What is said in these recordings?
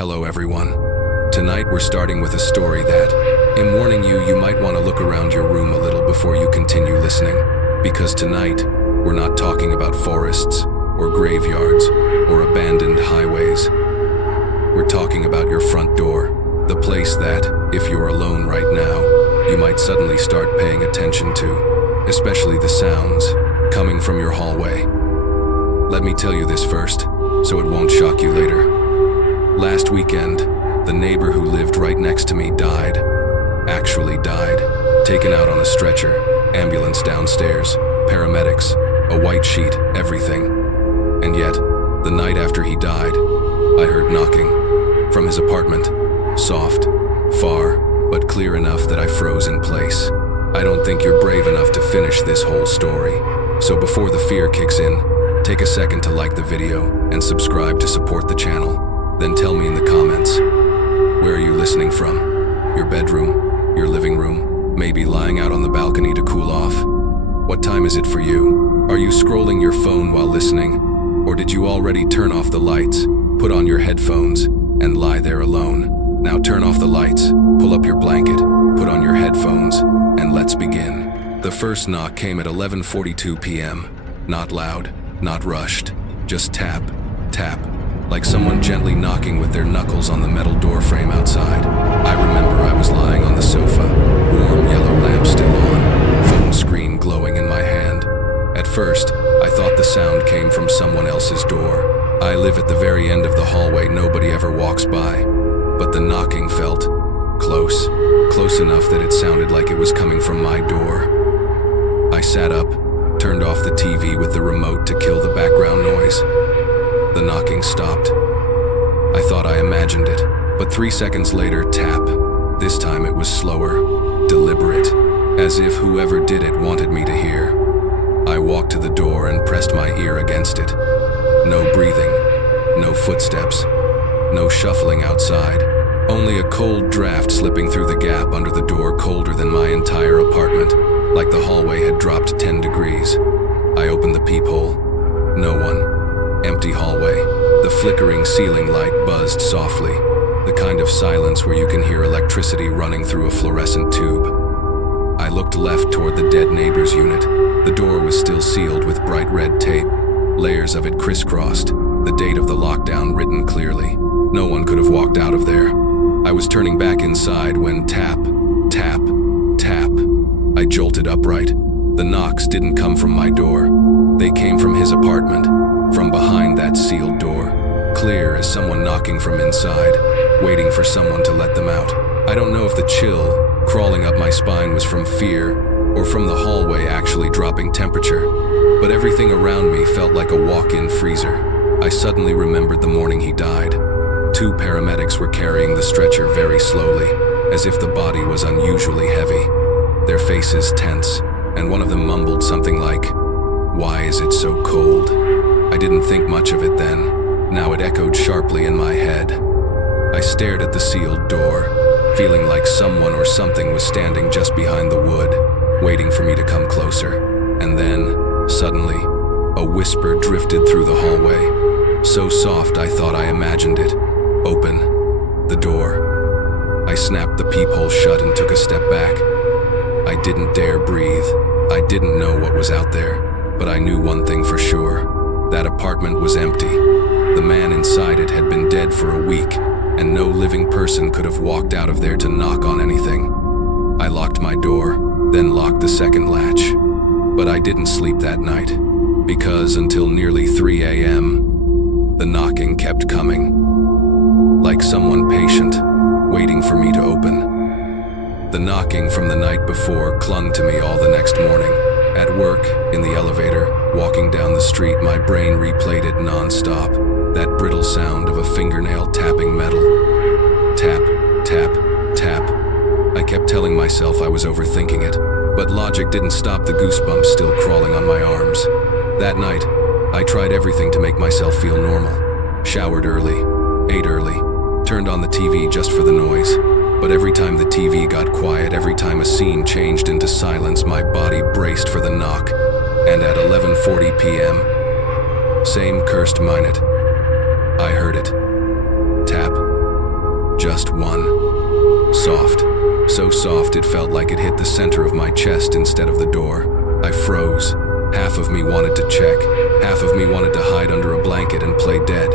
Hello everyone. Tonight we're starting with a story that, in warning you, you might want to look around your room a little before you continue listening. Because tonight, we're not talking about forests, or graveyards, or abandoned highways. We're talking about your front door, the place that, if you're alone right now, you might suddenly start paying attention to, especially the sounds coming from your hallway. Let me tell you this first, so it won't shock you later. Last weekend, the neighbor who lived right next to me died. Actually died. Taken out on a stretcher, ambulance downstairs, paramedics, a white sheet, everything. And yet, the night after he died, I heard knocking from his apartment. Soft, far, but clear enough that I froze in place. I don't think you're brave enough to finish this whole story. So before the fear kicks in, take a second to like the video and subscribe to support the channel. Then tell me in the comments, where are you listening from? Your bedroom? Your living room? Maybe lying out on the balcony to cool off? What time is it for you? Are you scrolling your phone while listening? Or did you already turn off the lights, put on your headphones, and lie there alone? Now turn off the lights, pull up your blanket, put on your headphones, and let's begin. The first knock came at 11:42 p.m. Not loud, not rushed, just tap, tap, like someone gently knocking with their knuckles on the metal door frame outside. I remember I was lying on the sofa, warm yellow lamp still on, phone screen glowing in my hand. At first, I thought the sound came from someone else's door. I live at the very end of the hallway nobody ever walks by. But the knocking felt close, close enough that it sounded like it was coming from my door. I sat up, turned off the TV with the remote to kill the background noise. The knocking stopped. I thought I imagined it, but 3 seconds later, tap. This time it was slower, deliberate, as if whoever did it wanted me to hear. I walked to the door and pressed my ear against it. No breathing, no footsteps, no shuffling outside. Only a cold draft slipping through the gap under the door, colder than my entire apartment, like the hallway had dropped 10 degrees. I opened the peephole. No one. Empty hallway. The flickering ceiling light buzzed softly, the kind of silence where you can hear electricity running through a fluorescent tube. I looked left toward the dead neighbor's unit. The door was still sealed with bright red tape, layers of it crisscrossed, the date of the lockdown written clearly. No one could have walked out of there. I was turning back inside when tap, tap, tap. I jolted upright. The knocks didn't come from my door. They came from his apartment. From behind that sealed door, clear as someone knocking from inside, waiting for someone to let them out. I don't know if the chill crawling up my spine was from fear or from the hallway actually dropping temperature, but everything around me felt like a walk-in freezer. I suddenly remembered the morning he died. 2 paramedics were carrying the stretcher very slowly, as if the body was unusually heavy, their faces tense, and one of them mumbled something like, "Why is it so cold?" I didn't think much of it then. Now it echoed sharply in my head. I stared at the sealed door, feeling like someone or something was standing just behind the wood, waiting for me to come closer. And then, suddenly, a whisper drifted through the hallway. So soft I thought I imagined it. "Open the door." I snapped the peephole shut and took a step back. I didn't dare breathe. I didn't know what was out there, but I knew one thing for sure. That apartment was empty. The man inside it had been dead for a week, and no living person could have walked out of there to knock on anything. I locked my door, then locked the second latch. But I didn't sleep that night, because until nearly 3 a.m., the knocking kept coming. Like someone patient, waiting for me to open. The knocking from the night before clung to me all the next morning. At work, in the elevator, walking down the street, my brain replayed it non-stop. That brittle sound of a fingernail tapping metal. Tap, tap, tap. I kept telling myself I was overthinking it, but logic didn't stop the goosebumps still crawling on my arms. That night, I tried everything to make myself feel normal. Showered early, ate early, turned on the TV just for the noise. But every time the TV got quiet, every time a scene changed into silence, my body braced for the knock. And at 11:40 p.m., same cursed minute, I heard it. Tap, Just one. Soft. So soft it felt like it hit the center of my chest instead of the door. I froze. Half of me wanted to check. Half of me wanted to hide under a blanket and play dead.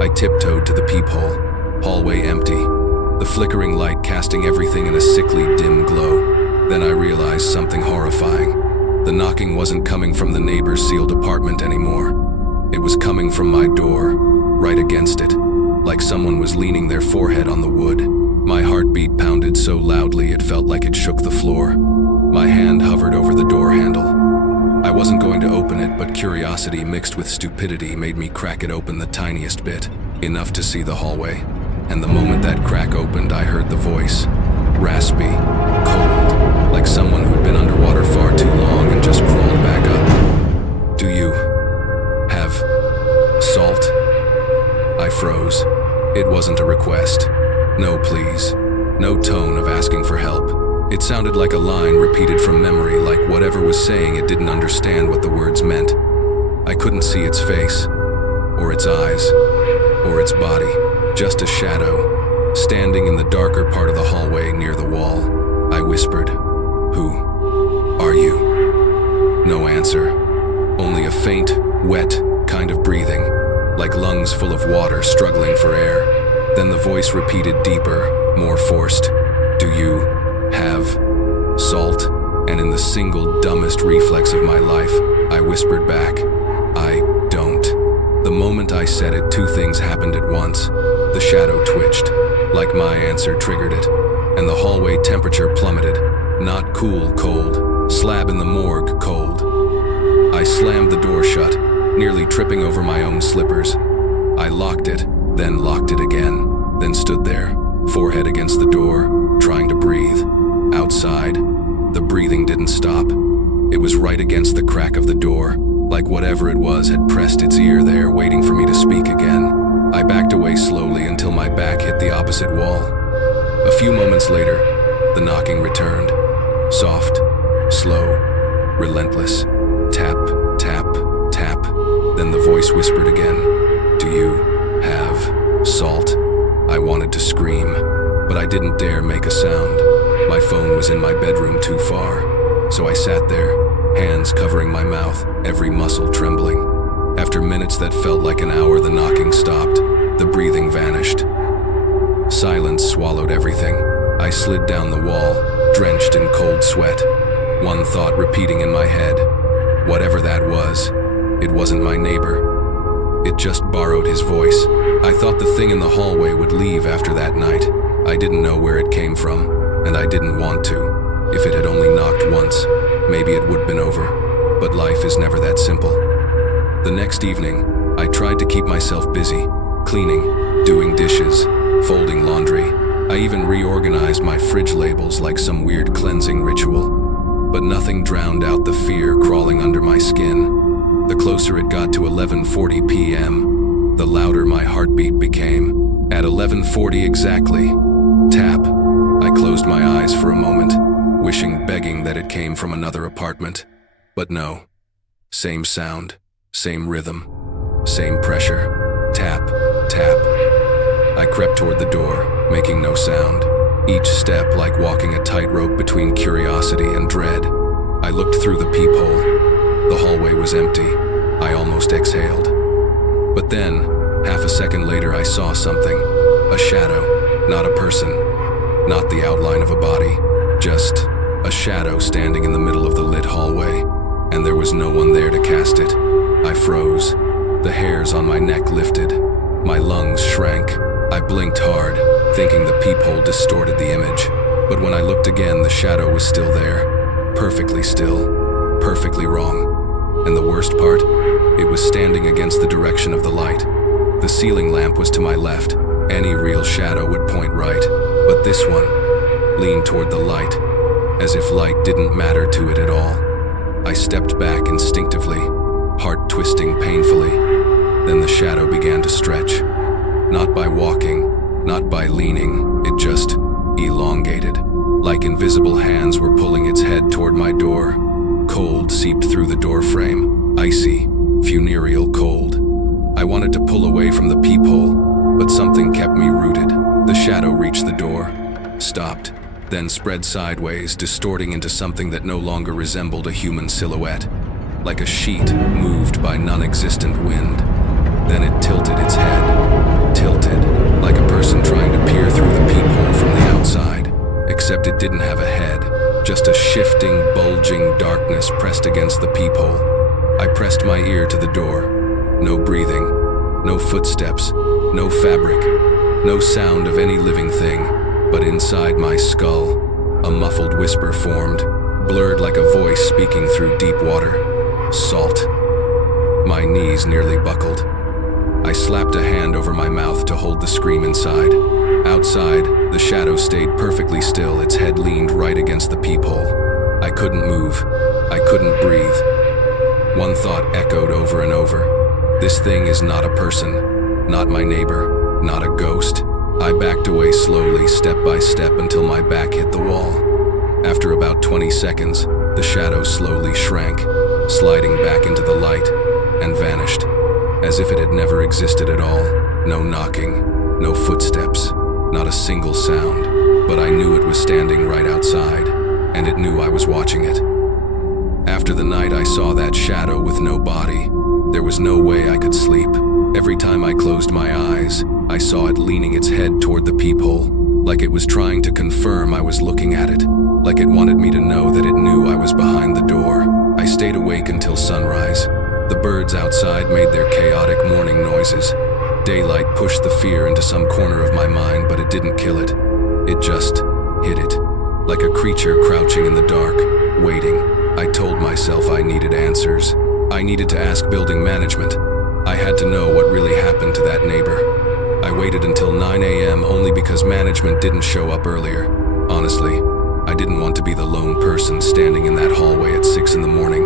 I tiptoed to the peephole. Hallway empty. The flickering light casting everything in a sickly, dim glow. Then I realized something horrifying. The knocking wasn't coming from the neighbor's sealed apartment anymore. It was coming from my door, right against it, like someone was leaning their forehead on the wood. My heartbeat pounded so loudly it felt like it shook the floor. My hand hovered over the door handle. I wasn't going to open it, but curiosity mixed with stupidity made me crack it open the tiniest bit, enough to see the hallway. And the moment that crack opened, I heard the voice. Raspy, cold, like someone who'd been underwater far too long and just crawled back up. Do you have salt? I froze. It wasn't a request. No, please. No tone of asking for help. It sounded like a line repeated from memory, like whatever was saying it didn't understand what the words meant. I couldn't see its face, or its eyes, or its body. Just a shadow, standing in the darker part of the hallway near the wall. I whispered, "Who are you?" No answer. Only a faint, wet kind of breathing, like lungs full of water struggling for air. Then the voice repeated deeper, more forced. "Do you have salt?" And in the single dumbest reflex of my life, I whispered back, "I don't." The moment I said it, two things happened at once. The shadow twitched, like my answer triggered it, and the hallway temperature plummeted. Not cool cold, slab in the morgue cold. I slammed the door shut, nearly tripping over my own slippers. I locked it, then locked it again, then stood there, forehead against the door, trying to breathe. Outside, the breathing didn't stop. It was right against the crack of the door, like whatever it was had pressed its ear there, waiting for me to speak again. I backed away slowly until my back hit the opposite wall. A few moments later, the knocking returned. Soft, slow, relentless. Tap, tap, tap. Then the voice whispered again, "Do you have salt?" I wanted to scream, but I didn't dare make a sound. My phone was in my bedroom too far, so I sat there, hands covering my mouth, every muscle trembling. After minutes that felt like an hour, the knocking stopped. The breathing vanished. Silence swallowed everything. I slid down the wall, drenched in cold sweat. One thought repeating in my head. Whatever that was, it wasn't my neighbor. It just borrowed his voice. I thought the thing in the hallway would leave after that night. I didn't know where it came from, and I didn't want to. If it had only knocked once, maybe it would have been over. But life is never that simple. The next evening, I tried to keep myself busy, cleaning, doing dishes, folding laundry. I even reorganized my fridge labels like some weird cleansing ritual. But nothing drowned out the fear crawling under my skin. The closer it got to 11:40 p.m., the louder my heartbeat became. At 11:40 exactly, tap. I closed my eyes for a moment, wishing, begging that it came from another apartment. But no. Same sound, same rhythm, same pressure. Tap, tap. I crept toward the door, making no sound, each step like walking a tightrope between curiosity and dread. I looked through the peephole. The hallway was empty. I almost exhaled. But then, half a second later, I saw something. A shadow, not a person. Not the outline of a body. Just a shadow standing in the middle of the lit hallway. And there was no one there to cast it. I froze. The hairs on my neck lifted. My lungs shrank. I blinked hard, thinking the peephole distorted the image. But when I looked again, the shadow was still there. Perfectly still. Perfectly wrong. And the worst part? It was standing against the direction of the light. The ceiling lamp was to my left. Any real shadow would point right. But this one leaned toward the light, as if light didn't matter to it at all. I stepped back instinctively, heart twisting painfully. Then the shadow began to stretch. Not by walking, not by leaning, it just elongated. Like invisible hands were pulling its head toward my door. Cold seeped through the door frame, icy, funereal cold. I wanted to pull away from the peephole, but something kept me rooted. The shadow reached the door, stopped, then spread sideways, distorting into something that no longer resembled a human silhouette, like a sheet moved by non-existent wind. Then it tilted its head, tilted, like a person trying to peer through the peephole from the outside, except it didn't have a head, just a shifting, bulging darkness pressed against the peephole. I pressed my ear to the door. No breathing, no footsteps, no fabric, no sound of any living thing, but inside my skull, a muffled whisper formed, blurred like a voice speaking through deep water. Salt. My knees nearly buckled. I slapped a hand over my mouth to hold the scream inside. Outside, the shadow stayed perfectly still, its head leaned right against the peephole. I couldn't move. I couldn't breathe. One thought echoed over and over. This thing is not a person, not my neighbor, not a ghost. I backed away slowly, step by step, until my back hit the wall. After about 20 seconds, the shadow slowly shrank, sliding back into the light, and vanished, as if it had never existed at all. No knocking, no footsteps, not a single sound, but I knew it was standing right outside, and it knew I was watching it. After the night I saw that shadow with no body, there was no way I could sleep. Every time I closed my eyes, I saw it leaning its head toward the peephole, like it was trying to confirm I was looking at it, like it wanted me to know that it knew I was behind the door. I stayed awake until sunrise. The birds outside made their chaotic morning noises. Daylight pushed the fear into some corner of my mind, but it didn't kill it. It just hid it, like a creature crouching in the dark, waiting. I told myself I needed answers. I needed to ask building management. I had to know what really happened to that neighbor. I waited until 9 a.m. only because management didn't show up earlier. Honestly, I didn't want to be the lone person standing in that hallway at 6 in the morning,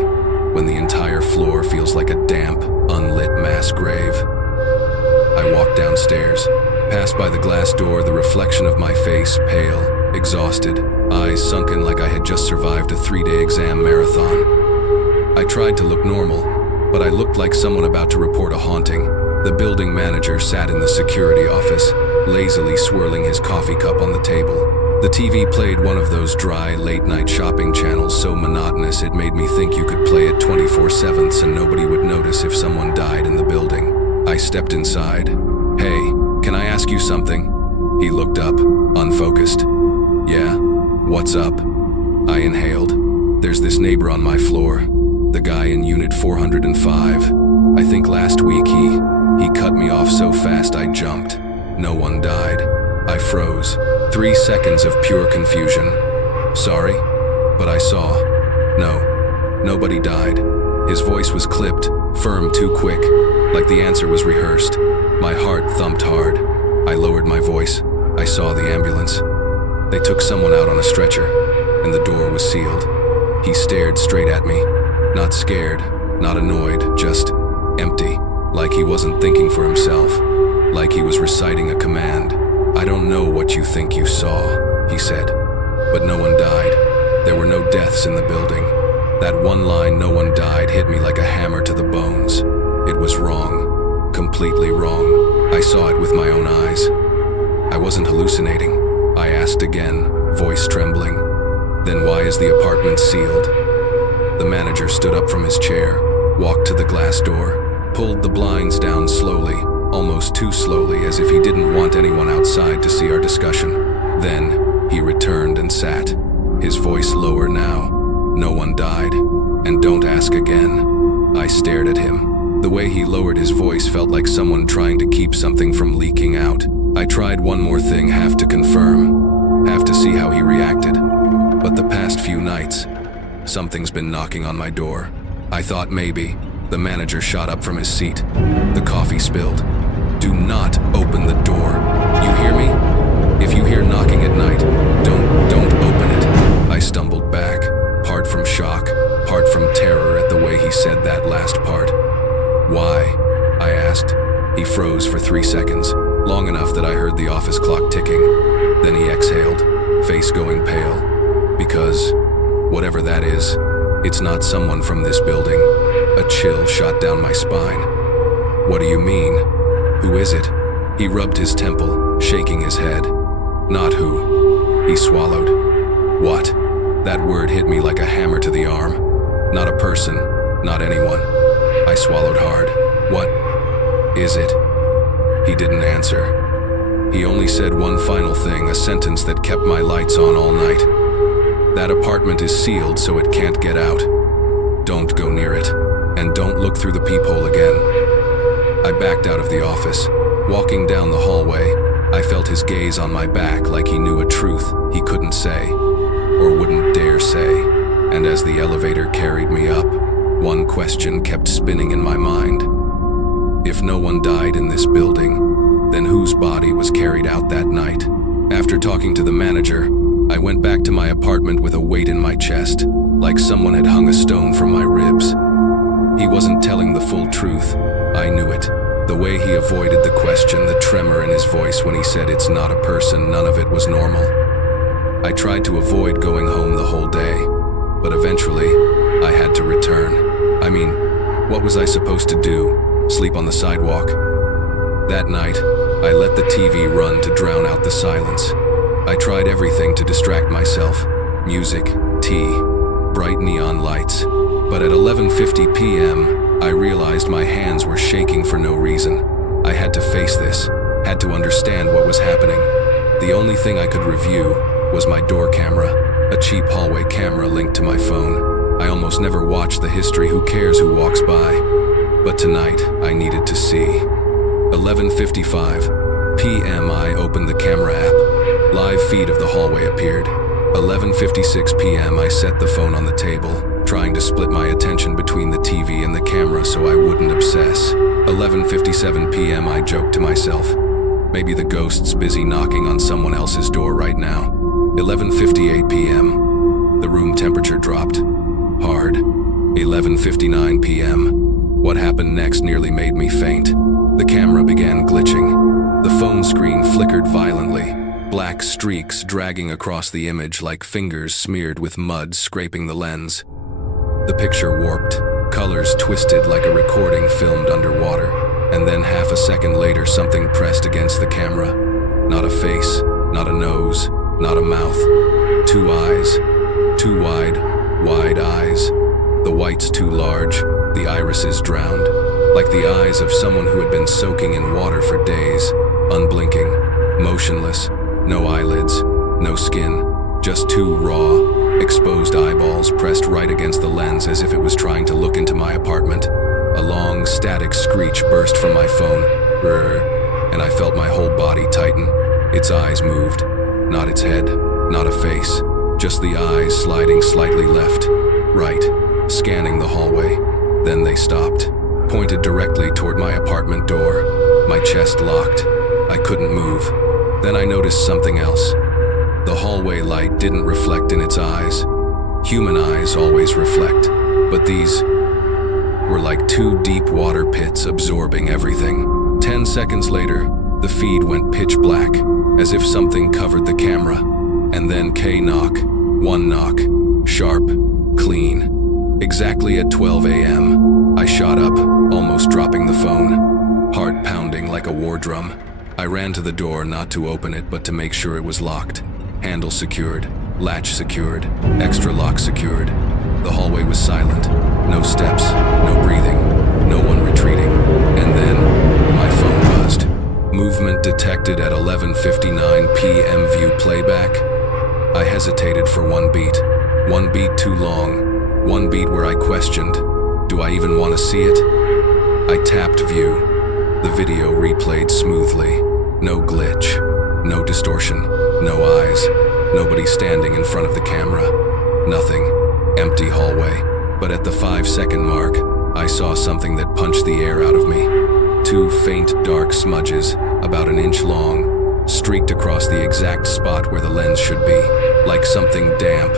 when the entire floor feels like a damp, unlit mass grave. I walked downstairs, passed by the glass door, the reflection of my face, pale, exhausted, eyes sunken like I had just survived a 3-day exam marathon. I tried to look normal, but I looked like someone about to report a haunting. The building manager sat in the security office, lazily swirling his coffee cup on the table. The TV played one of those dry, late-night shopping channels so monotonous it made me think you could play it 24/7 and nobody would notice if someone died in the building. I stepped inside. "Hey, can I ask you something?" He looked up, unfocused. "Yeah, what's up?" I inhaled. "There's this neighbor on my floor, the guy in unit 405. I think last week he cut me off so fast I jumped. No one died." I froze. 3 seconds of pure confusion. "Sorry, but I saw. No, nobody died." His voice was clipped, firm, too quick, like the answer was rehearsed. My heart thumped hard. I lowered my voice. "I saw the ambulance. They took someone out on a stretcher, and the door was sealed." He stared straight at me, not scared, not annoyed, just empty, like he wasn't thinking for himself, like he was reciting a command. "I don't know what you think you saw," he said, "but no one died. There were no deaths in the building." That one line, "no one died," hit me like a hammer to the bones. It was wrong, completely wrong. I saw it with my own eyes. I wasn't hallucinating. I asked again, voice trembling. "Then why is the apartment sealed?" The manager stood up from his chair, walked to the glass door, pulled the blinds down slowly, almost too slowly, as if he didn't want anyone outside to see our discussion. Then he returned and sat, his voice lower now. "No one died, and don't ask again." I stared at him. The way he lowered his voice felt like someone trying to keep something from leaking out. I tried one more thing, have to confirm, have to see how he reacted. But the past few nights, something's been knocking on my door. I thought maybe. The manager shot up from his seat. The coffee spilled. "Do not open the door. You hear me? If you hear knocking at night, don't open it." I stumbled back, part from shock, part from terror at the way he said that last part. "Why?" I asked. He froze for 3 seconds, long enough that I heard the office clock ticking. Then he exhaled, face going pale. "Because, whatever that is, it's not someone from this building." A chill shot down my spine. "What do you mean? Who is it?" He rubbed his temple, shaking his head. Not who. He swallowed. What? That word hit me like a hammer to the arm. Not a person, not anyone. I swallowed hard. What is it? He didn't answer. He only said one final thing, a sentence that kept my lights on all night. That apartment is sealed so it can't get out. Don't go near it, and don't look through the peephole again. I backed out of the office. Walking down the hallway, I felt his gaze on my back like he knew a truth he couldn't say, or wouldn't dare say. And as the elevator carried me up, one question kept spinning in my mind. If no one died in this building, then whose body was carried out that night? After talking to the manager, I went back to my apartment with a weight in my chest, like someone had hung a stone from my ribs. He wasn't telling the full truth. I knew it. The way he avoided the question, the tremor in his voice when he said it's not a person, none of it was normal. I tried to avoid going home the whole day, but eventually, I had to return. I mean, what was I supposed to do? Sleep on the sidewalk? That night, I let the TV run to drown out the silence. I tried everything to distract myself. Music, tea, bright neon lights. But at 11:50 p.m., I realized my hands were shaking for no reason. I had to face this, had to understand what was happening. The only thing I could review was my door camera, a cheap hallway camera linked to my phone. I almost never watch the history, who cares who walks by? But tonight, I needed to see. 11:55 p.m. I opened the camera app. Live feed of the hallway appeared. 11:56 p.m. I set the phone on the table, trying to split my attention between the TV and the camera so I wouldn't obsess. 11:57 p.m. I joked to myself, maybe the ghost's busy knocking on someone else's door right now. 11:58 p.m. The room temperature dropped. Hard. 11:59 p.m. What happened next nearly made me faint. The camera began glitching. The phone screen flickered violently, black streaks dragging across the image like fingers smeared with mud scraping the lens. The picture warped, colors twisted like a recording filmed underwater, and then half a second later something pressed against the camera. Not a face, not a nose, not a mouth. Two eyes, too wide eyes. The whites too large, the irises drowned, like the eyes of someone who had been soaking in water for days, unblinking, motionless, no eyelids, no skin, just two raw, exposed eyeballs pressed right against the lens as if it was trying to look into my apartment. A long, static screech burst from my phone, "Rrr," and I felt my whole body tighten. Its eyes moved, not its head, not a face, just the eyes sliding slightly left, right, scanning the hallway. Then they stopped, pointed directly toward my apartment door. My chest locked. I couldn't move. Then I noticed something else. The hallway light didn't reflect in its eyes. Human eyes always reflect, but these were like two deep water pits absorbing everything. 10 seconds later, the feed went pitch black, as if something covered the camera. And then knock, one knock, sharp, clean. Exactly at 12 a.m., I shot up, almost dropping the phone, heart pounding like a war drum. I ran to the door, not to open it, but to make sure it was locked. Handle secured, latch secured, extra lock secured. The hallway was silent. No steps, no breathing, no one retreating. And then, my phone buzzed. Movement detected at 11:59 p.m. View playback. I hesitated for one beat too long. One beat where I questioned, do I even want to see it? I tapped view. The video replayed smoothly. No glitch, no distortion, no eyes, nobody standing in front of the camera. Nothing, empty hallway. But at the 5-second mark, I saw something that punched the air out of me. Two faint dark smudges, about an inch long, streaked across the exact spot where the lens should be, like something damp,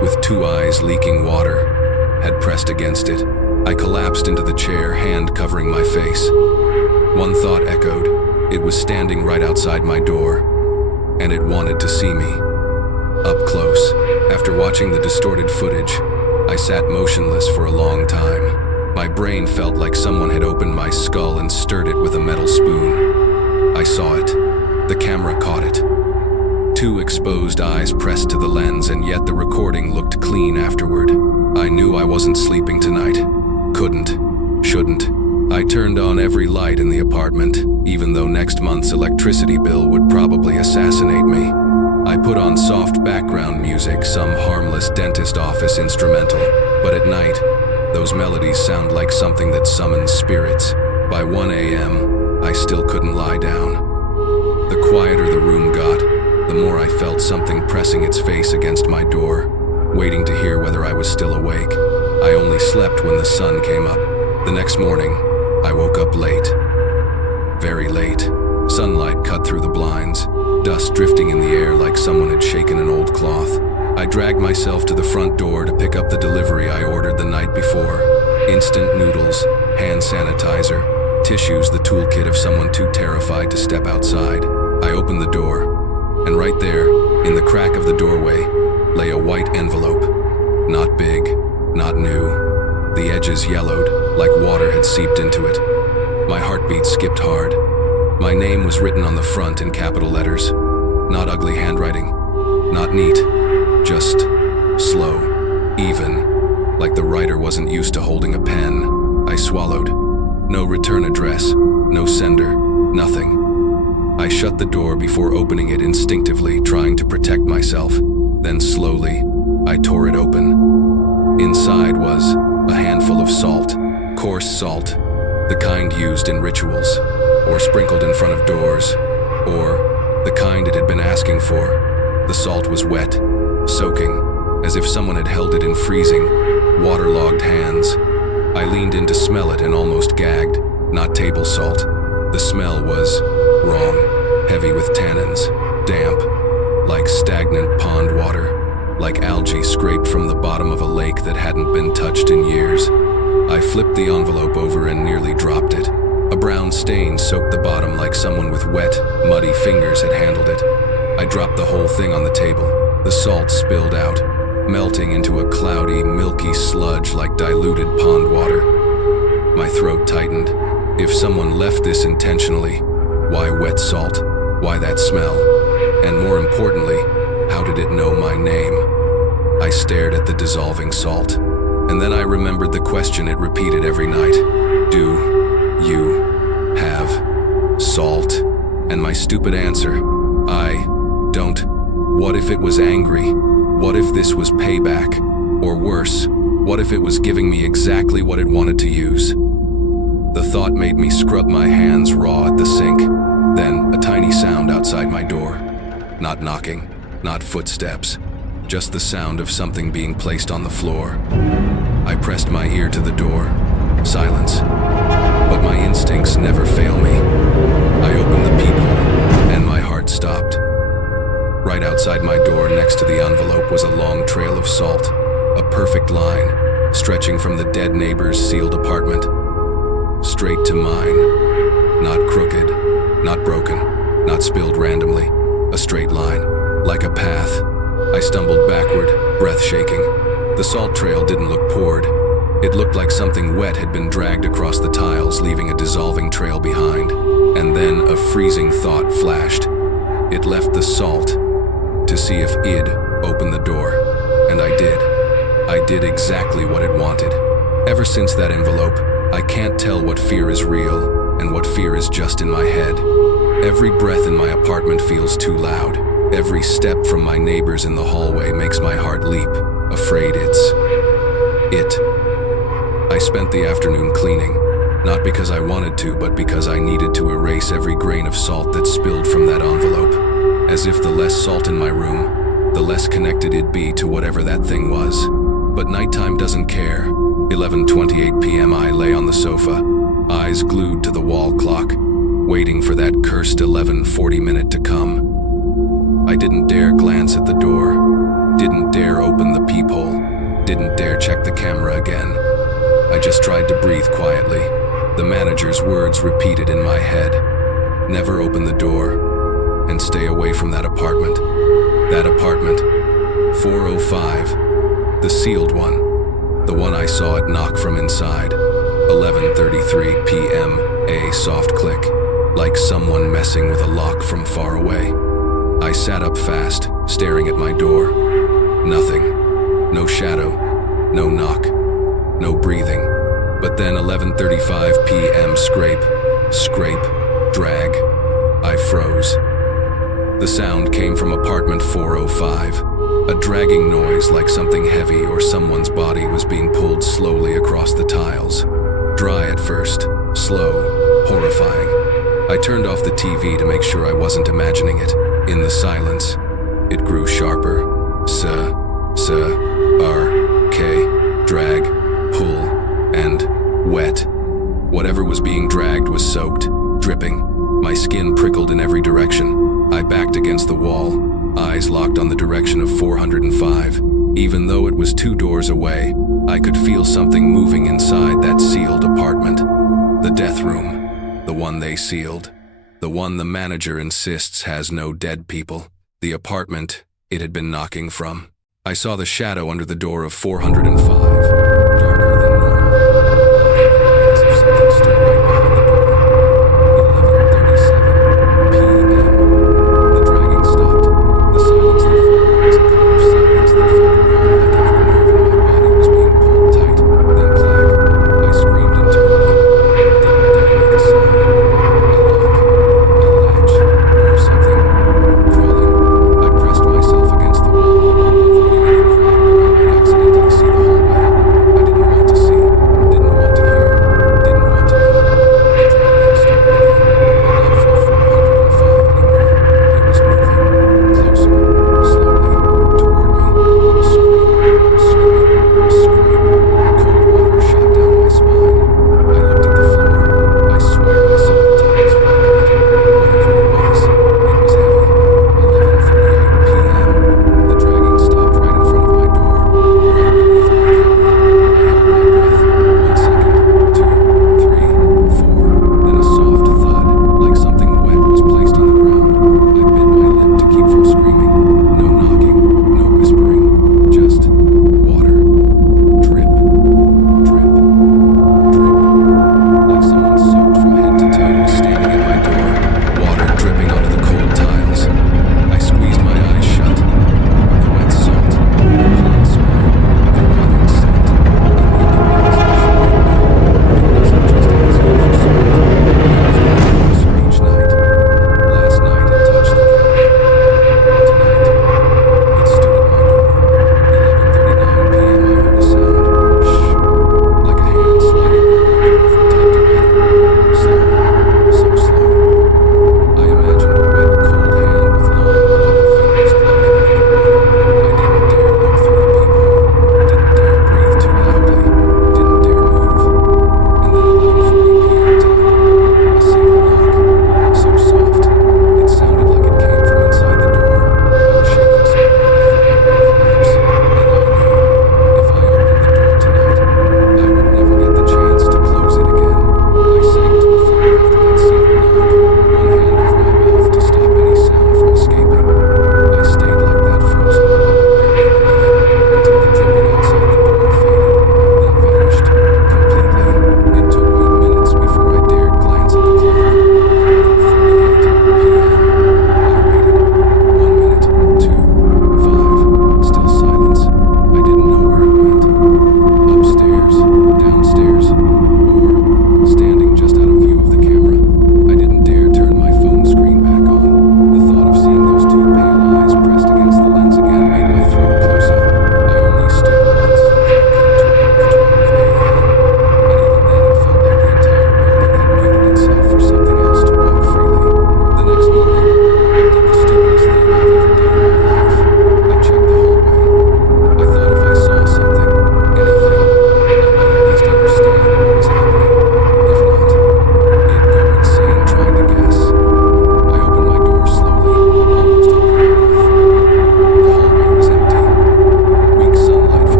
with two eyes leaking water, had pressed against it. I collapsed into the chair, hand covering my face. One thought echoed. It was standing right outside my door, and it wanted to see me. Up close, after watching the distorted footage, I sat motionless for a long time. My brain felt like someone had opened my skull and stirred it with a metal spoon. I saw it. The camera caught it. Two exposed eyes pressed to the lens, and yet the recording looked clean afterward. I knew I wasn't sleeping tonight. Couldn't. Shouldn't. I turned on every light in the apartment, even though next month's electricity bill would probably assassinate me. I put on soft background music, some harmless dentist office instrumental, but at night, those melodies sound like something that summons spirits. By 1 a.m., I still couldn't lie down. The quieter the room got, the more I felt something pressing its face against my door, waiting to hear whether I was still awake. I only slept when the sun came up. The next morning, I woke up late. Very late. Sunlight cut through the blinds, dust drifting in the air like someone had shaken an old cloth. I dragged myself to the front door to pick up the delivery I ordered the night before. Instant noodles, hand sanitizer, tissues, the toolkit of someone too terrified to step outside. I opened the door, and right there, in the crack of the doorway, lay a white envelope. Not big, not new. The edges yellowed, like water had seeped into it. My heartbeat skipped hard. My name was written on the front in capital letters. Not ugly handwriting, not neat, just slow, even, like the writer wasn't used to holding a pen. I swallowed. No return address, no sender, nothing. I shut the door before opening it instinctively, trying to protect myself. Then slowly, I tore it open. Inside was a handful of salt, coarse salt, the kind used in rituals, or sprinkled in front of doors, or the kind it had been asking for. The salt was wet, soaking, as if someone had held it in freezing, waterlogged hands. I leaned in to smell it and almost gagged. Not table salt. The smell was wrong, heavy with tannins, damp, like stagnant pond water, like algae scraped from the bottom of a lake that hadn't been touched in years. I flipped the envelope over and nearly dropped it. A brown stain soaked the bottom like someone with wet, muddy fingers had handled it. I dropped the whole thing on the table. The salt spilled out, melting into a cloudy, milky sludge like diluted pond water. My throat tightened. If someone left this intentionally, why wet salt? Why that smell? And more importantly, how did it know my name? I stared at the dissolving salt, and then I remembered the question it repeated every night. Do you have salt? And my stupid answer, I don't. What if it was angry? What if this was payback? Or worse, what if it was giving me exactly what it wanted to use? The thought made me scrub my hands raw at the sink. Then, a tiny sound outside my door. Not knocking, not footsteps, just the sound of something being placed on the floor. I pressed my ear to the door. Silence. But my instincts never fail me. I opened the peephole, and my heart stopped. Right outside my door, next to the envelope, was a long trail of salt, a perfect line, stretching from the dead neighbor's sealed apartment, straight to mine. Not crooked, not broken, not spilled randomly, a straight line, like a path. I stumbled backward, breath shaking. The salt trail didn't look poured. It looked like something wet had been dragged across the tiles, leaving a dissolving trail behind. And then a freezing thought flashed. It left the salt to see if id opened the door. And I did. I did exactly what it wanted. Ever since that envelope, I can't tell what fear is real and what fear is just in my head. Every breath in my apartment feels too loud. Every step from my neighbors in the hallway makes my heart leap, afraid it's it. I spent the afternoon cleaning, not because I wanted to, but because I needed to erase every grain of salt that spilled from that envelope. As if the less salt in my room, the less connected it'd be to whatever that thing was. But nighttime doesn't care. 11:28 p.m. I lay on the sofa, eyes glued to the wall clock, waiting for that cursed 11:40 minute to come. I didn't dare glance at the door, didn't dare open the peephole, didn't dare check the camera again. I just tried to breathe quietly. The manager's words repeated in my head. Never open the door, and stay away from that apartment. That apartment, 405, the sealed one, the one I saw it knock from inside. 11:33 p.m., a soft click, like someone messing with a lock from far away. I sat up fast, staring at my door. Nothing. No shadow. No knock. No breathing. But then 11:35 p.m. Scrape, drag. I froze. The sound came from apartment 405. A dragging noise like something heavy or someone's body was being pulled slowly across the tiles. Dry at first, slow, horrifying. I turned off the TV to make sure I wasn't imagining it. In the silence, it grew sharper. Drag, pull, and wet. Whatever was being dragged was soaked, dripping. My skin prickled in every direction. I backed against the wall, eyes locked on the direction of 405. Even though it was 2 doors away, I could feel something moving inside that sealed apartment. The death room, the one they sealed. The one the manager insists has no dead people. The apartment it had been knocking from. I saw the shadow under the door of 405, darker than normal. As if something stood right behind the door. 11:37 p.m. The dragging stopped. The silence that followed was a kind of silence that felt wrong, like every nerve in my body was being pulled tight, then clack. I screamed internally. Didn't dare make a sound. A lock, a latch, or something. Crawling, I pressed myself against the wall, avoiding any crack where I might accidentally see the hallway. I didn't want to see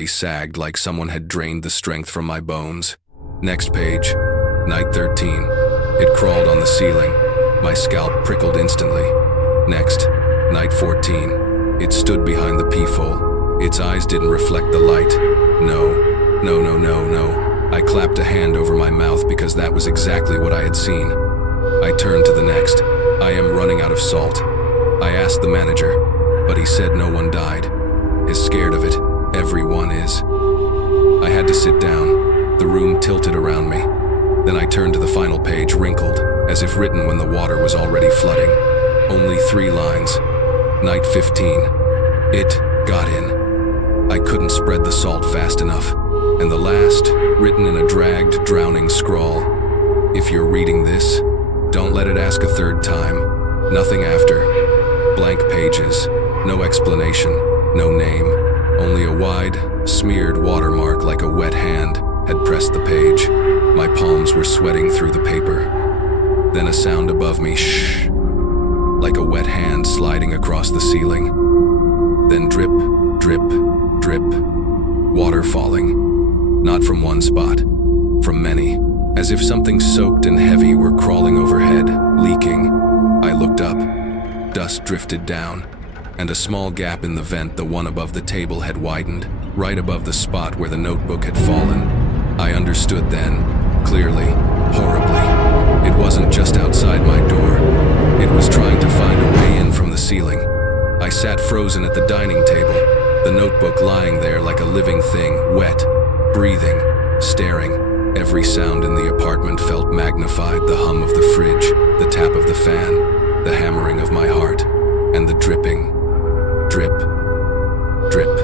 body sagged like someone had drained the strength from my bones. Next page, night 13. It crawled on the ceiling. My scalp prickled instantly. Next, night 14. It stood behind the peephole. Its eyes didn't reflect the light. No. I clapped a hand over my mouth because that was exactly what I had seen. I turned to the next. I am running out of salt. I asked the manager, but he said no one died. Is scared of it. Everyone is. I had to sit down. The room tilted around me. Then I turned to the final page, wrinkled, as if written when the water was already flooding. Only 3 lines. Night 15. It got in. I couldn't spread the salt fast enough. And the last, written in a dragged, drowning scrawl. If you're reading this, don't let it ask a third time. Nothing after. Blank pages. No explanation. No name. Only a wide, smeared watermark like a wet hand had pressed the page. My palms were sweating through the paper. Then a sound above me, shh, like a wet hand sliding across the ceiling. Then drip, drip, drip, water falling. Not from one spot, from many, as if something soaked and heavy were crawling overhead, leaking. I looked up. Dust drifted down, and a small gap in the vent, the one above the table, had widened, right above the spot where the notebook had fallen. I understood then, clearly, horribly. It wasn't just outside my door. It was trying to find a way in from the ceiling. I sat frozen at the dining table, the notebook lying there like a living thing, wet, breathing, staring. Every sound in the apartment felt magnified, the hum of the fridge, the tap of the fan, the hammering of my heart, and the dripping. Drip, drip.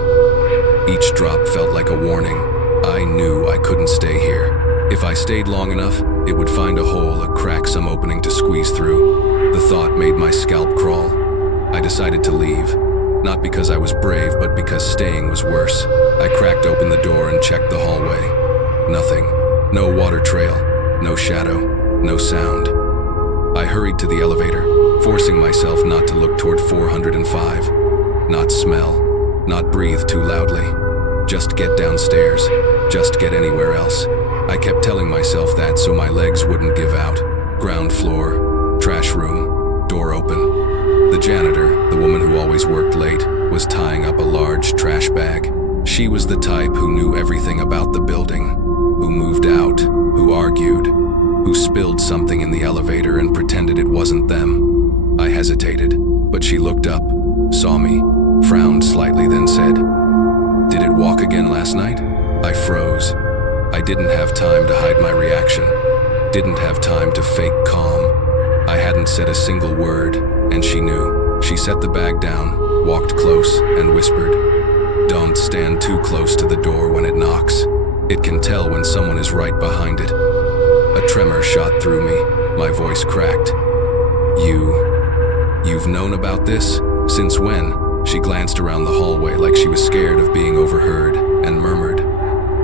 Each drop felt like a warning. I knew I couldn't stay here. If I stayed long enough, it would find a hole, a crack, some opening to squeeze through. The thought made my scalp crawl. I decided to leave. Not because I was brave, but because staying was worse. I cracked open the door and checked the hallway. Nothing. No water trail. No shadow. No sound. I hurried to the elevator, forcing myself not to look toward 405. Not smell. Not breathe too loudly. Just get downstairs. Just get anywhere else. I kept telling myself that so my legs wouldn't give out. Ground floor. Trash room. Door open. The janitor, the woman who always worked late, was tying up a large trash bag. She was the type who knew everything about the building, who moved out, who argued, who spilled something in the elevator and pretended it wasn't them. I hesitated, but she looked up, saw me, frowned slightly, then said, "Did it walk again last night?" I froze. I didn't have time to hide my reaction. Didn't have time to fake calm. I hadn't said a single word, and she knew. She set the bag down, walked close, and whispered, "Don't stand too close to the door when it knocks. It can tell when someone is right behind it." A tremor shot through me. My voice cracked. You've known about this? Since when?" She glanced around the hallway like she was scared of being overheard, and murmured,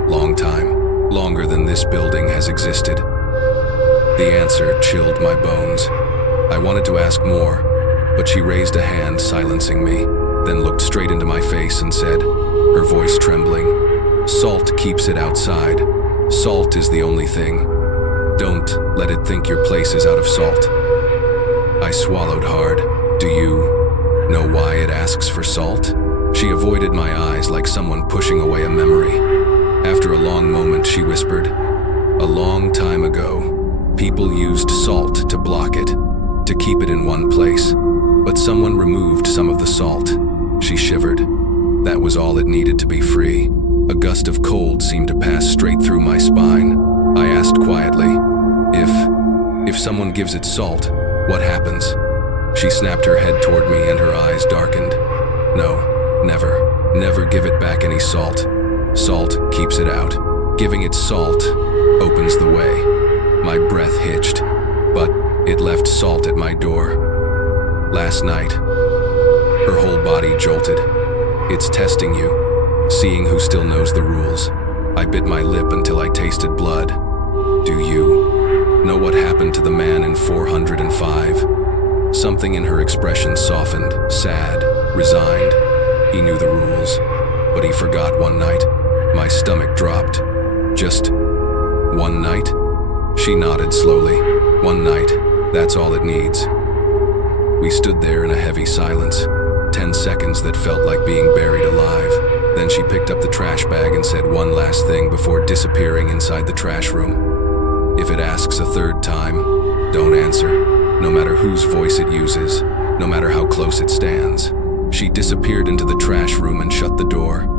"Long time. Longer than this building has existed." The answer chilled my bones. I wanted to ask more, but she raised a hand, silencing me, then looked straight into my face and said, her voice trembling, "Salt keeps it outside. Salt is the only thing. Don't let it think your place is out of salt." I swallowed hard. "Do you know why it asks for salt?" She avoided my eyes like someone pushing away a memory. After a long moment, she whispered, "A long time ago, people used salt to block it, to keep it in one place. But someone removed some of the salt." She shivered. That was all it needed to be free. A gust of cold seemed to pass straight through my spine. I asked quietly, If someone gives it salt, what happens?" She snapped her head toward me and her eyes darkened. "No, never. Never give it back any salt. Salt keeps it out. Giving it salt opens the way." My breath hitched, but it left salt at my door. "Last night." Her whole body jolted. "It's testing you, seeing who still knows the rules." I bit my lip until I tasted blood. "Do you know what happened to the man in 405? Something in her expression softened, sad, resigned. He knew the rules, but he forgot one night. My stomach dropped. Just one night? She nodded slowly. One night, that's all it needs. We stood there in a heavy silence. 10 seconds that felt like being buried alive. Then she picked up the trash bag and said one last thing before disappearing inside the trash room. If it asks a third time, don't answer, no matter whose voice it uses, no matter how close it stands. She disappeared into the trash room and shut the door.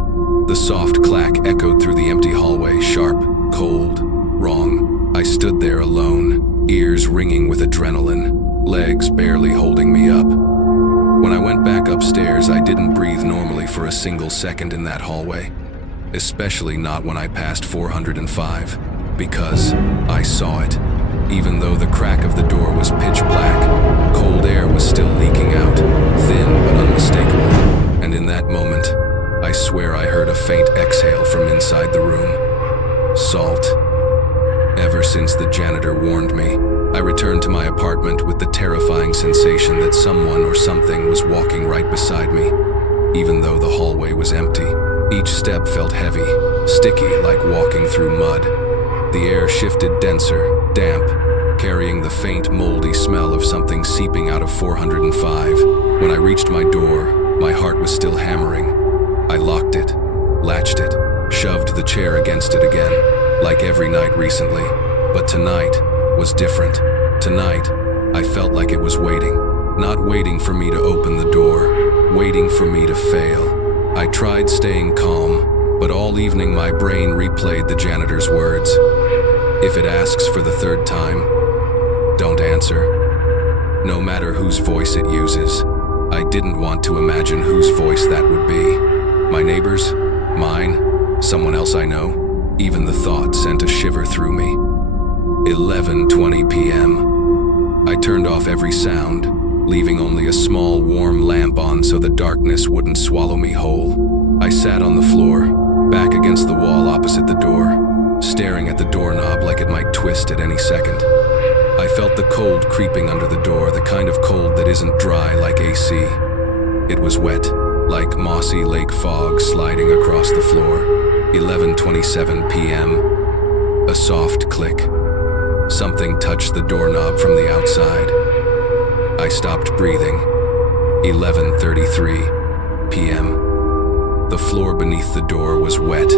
The soft clack echoed through the empty hallway, sharp, cold, wrong. I stood there alone, ears ringing with adrenaline, legs barely holding me up. When I went back upstairs, I didn't breathe normally for a single second in that hallway, especially not when I passed 405, because I saw it. Even though the crack of the door was pitch black, cold air was still leaking out, thin but unmistakable, and in that moment, I swear I heard a faint exhale from inside the room. Salt. Ever since the janitor warned me, I returned to my apartment with the terrifying sensation that someone or something was walking right beside me, even though the hallway was empty. Each step felt heavy, sticky like walking through mud. The air shifted denser, damp, carrying the faint, moldy smell of something seeping out of 405. When I reached my door, my heart was still hammering. I locked it, latched it, shoved the chair against it again, like every night recently. But tonight was different. Tonight, I felt like it was waiting. Not waiting for me to open the door, waiting for me to fail. I tried staying calm, but all evening my brain replayed the janitor's words. If it asks for the third time, don't answer. No matter whose voice it uses, I didn't want to imagine whose voice that would be. My neighbor's? Mine? Someone else I know? Even the thought sent a shiver through me. 11:20 p.m. I turned off every sound, leaving only a small warm lamp on so the darkness wouldn't swallow me whole. I sat on the floor, back against the wall opposite the door, staring at the doorknob like it might twist at any second. I felt the cold creeping under the door, the kind of cold that isn't dry like AC. It was wet, like mossy lake fog sliding across the floor. 11:27 p.m. A soft click. Something touched the doorknob from the outside. I stopped breathing. 11:33 p.m. The floor beneath the door was wet.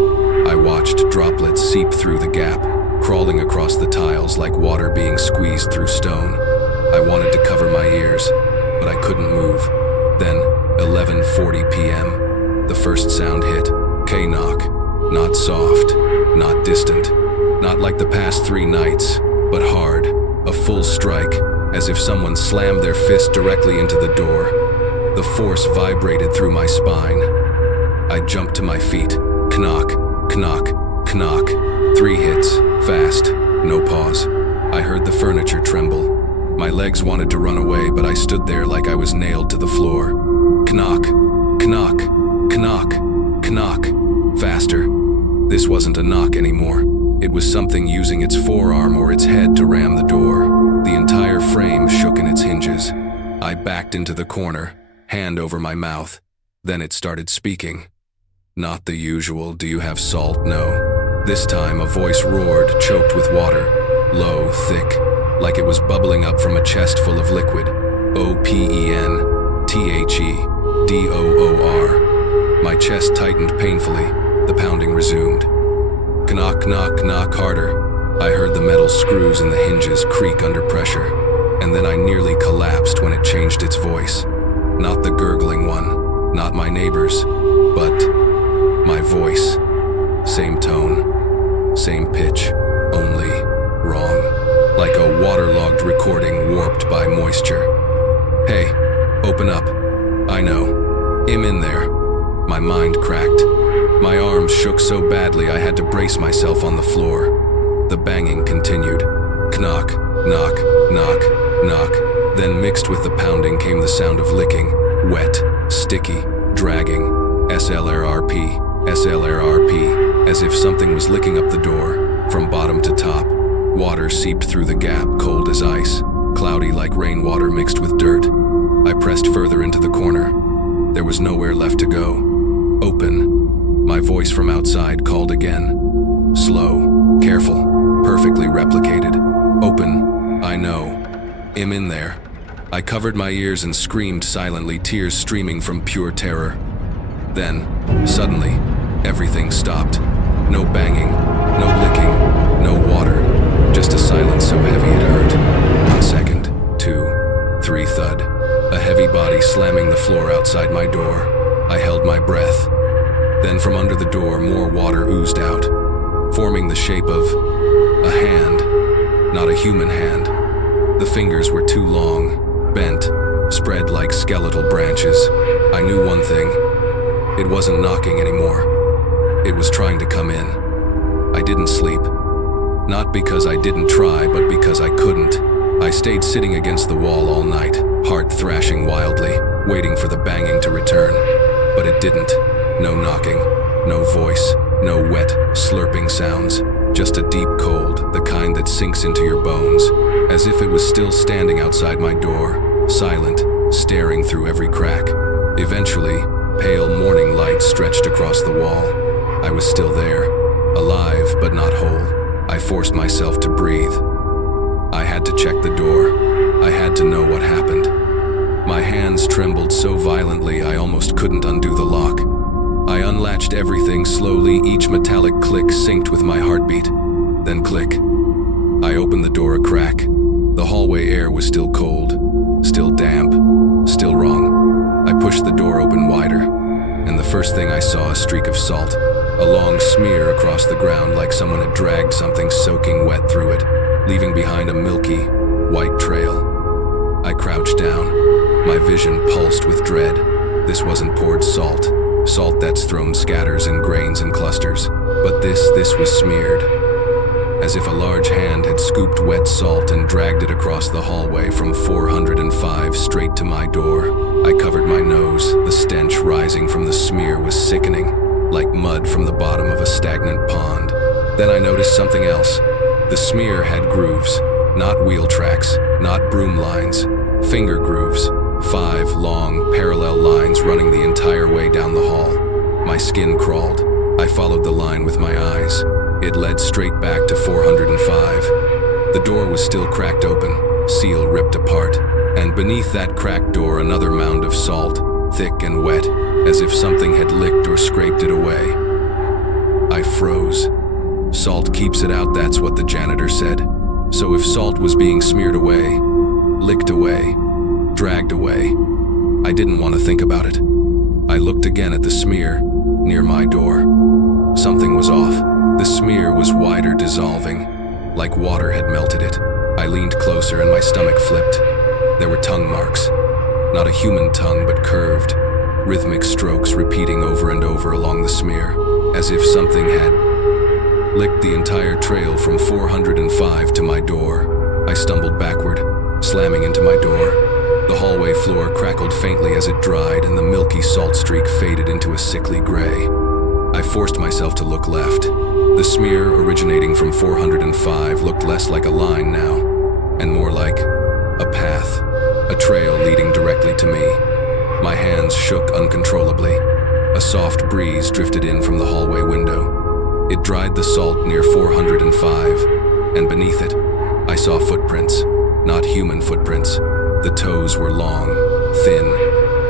I watched droplets seep through the gap, crawling across the tiles like water being squeezed through stone. I wanted to cover my ears, but I couldn't move. Then, 11:40 p.m., the first sound hit. K-knock. Not soft, not distant, not like the past 3 nights, but hard, a full strike, as if someone slammed their fist directly into the door. The force vibrated through my spine. I jumped to my feet. Knock, knock, knock. 3 hits, fast, no pause. I heard the furniture tremble. My legs wanted to run away, but I stood there like I was nailed to the floor. Knock, knock, knock, knock. Faster. This wasn't a knock anymore. It was something using its forearm or its head to ram the door. The entire frame shook in its hinges. I backed into the corner, hand over my mouth. Then it started speaking. Not the usual, do you have salt? No. This time a voice roared, choked with water. Low, thick, like it was bubbling up from a chest full of liquid. OPENTHEDOOR. My chest tightened painfully. The pounding resumed. Knock, knock, knock harder. I heard the metal screws in the hinges creak under pressure, and then I nearly collapsed when it changed its voice. Not the gurgling one, not my neighbor's, but my voice. Same tone, same pitch, only wrong. Like a waterlogged recording warped by moisture. Hey, open up. I know. I'm in there. My mind cracked. My arms shook so badly I had to brace myself on the floor. The banging continued. Knock, knock, knock, knock. Then mixed with the pounding came the sound of licking. Wet, sticky, dragging. SLRRP, SLRRP. As if something was licking up the door, from bottom to top. Water seeped through the gap, cold as ice. Cloudy like rainwater mixed with dirt. I pressed further into the corner. There was nowhere left to go. Open. My voice from outside called again. Slow, careful, perfectly replicated. Open, I know. I'm in there. I covered my ears and screamed silently, tears streaming from pure terror. Then, suddenly, everything stopped. No banging, no licking, no water. Just a silence so heavy it hurt. 1 second, 2, 3 thud. A heavy body slamming the floor outside my door. I held my breath. Then from under the door, more water oozed out, forming the shape of a hand, not a human hand. The fingers were too long, bent, spread like skeletal branches. I knew one thing. It wasn't knocking anymore. It was trying to come in. I didn't sleep. Not because I didn't try, but because I couldn't. I stayed sitting against the wall all night, heart thrashing wildly, waiting for the banging to return. But it didn't. No knocking, no voice, no wet, slurping sounds. Just a deep cold, the kind that sinks into your bones, as if it was still standing outside my door, silent, staring through every crack. Eventually, pale morning light stretched across the wall. I was still there, alive but not whole. I forced myself to breathe. I had to check the door. I had to know what happened. My hands trembled so violently I almost couldn't undo the lock. I unlatched everything slowly, each metallic click synced with my heartbeat. Then click. I opened the door a crack. The hallway air was still cold, still damp, still wrong. I pushed the door open wider, and the first thing I saw, a streak of salt, a long smear across the ground like someone had dragged something soaking wet through it, leaving behind a milky, white trail. I crouched down, my vision pulsed with dread. This wasn't poured salt that's thrown scatters in grains and clusters, but this was smeared, as if a large hand had scooped wet salt and dragged it across the hallway from 405 straight to my door. I covered my nose. The stench rising from the smear was sickening, like mud from the bottom of a stagnant pond. Then I noticed something else. The smear had grooves, not wheel tracks, not broom lines, finger grooves. 5 long, parallel lines running the entire way down the hall. My skin crawled. I followed the line with my eyes. It led straight back to 405. The door was still cracked open, seal ripped apart, and beneath that cracked door another mound of salt, thick and wet, as if something had licked or scraped it away. I froze. Salt keeps it out, that's what the janitor said. So if salt was being smeared away, licked away, dragged away, I didn't want to think about it. I looked again at the smear near my door. Something was off. The smear was wider, dissolving, like water had melted it. I leaned closer and my stomach flipped. There were tongue marks. Not a human tongue, but curved, rhythmic strokes repeating over and over along the smear, as if something had licked the entire trail from 405 to my door. I stumbled backward, slamming into my door. The hallway floor crackled faintly as it dried, and the milky salt streak faded into a sickly gray. I forced myself to look left. The smear originating from 405 looked less like a line now, and more like a path, a trail leading directly to me. My hands shook uncontrollably. A soft breeze drifted in from the hallway window. It dried the salt near 405, and beneath it, I saw footprints, not human footprints. The toes were long, thin,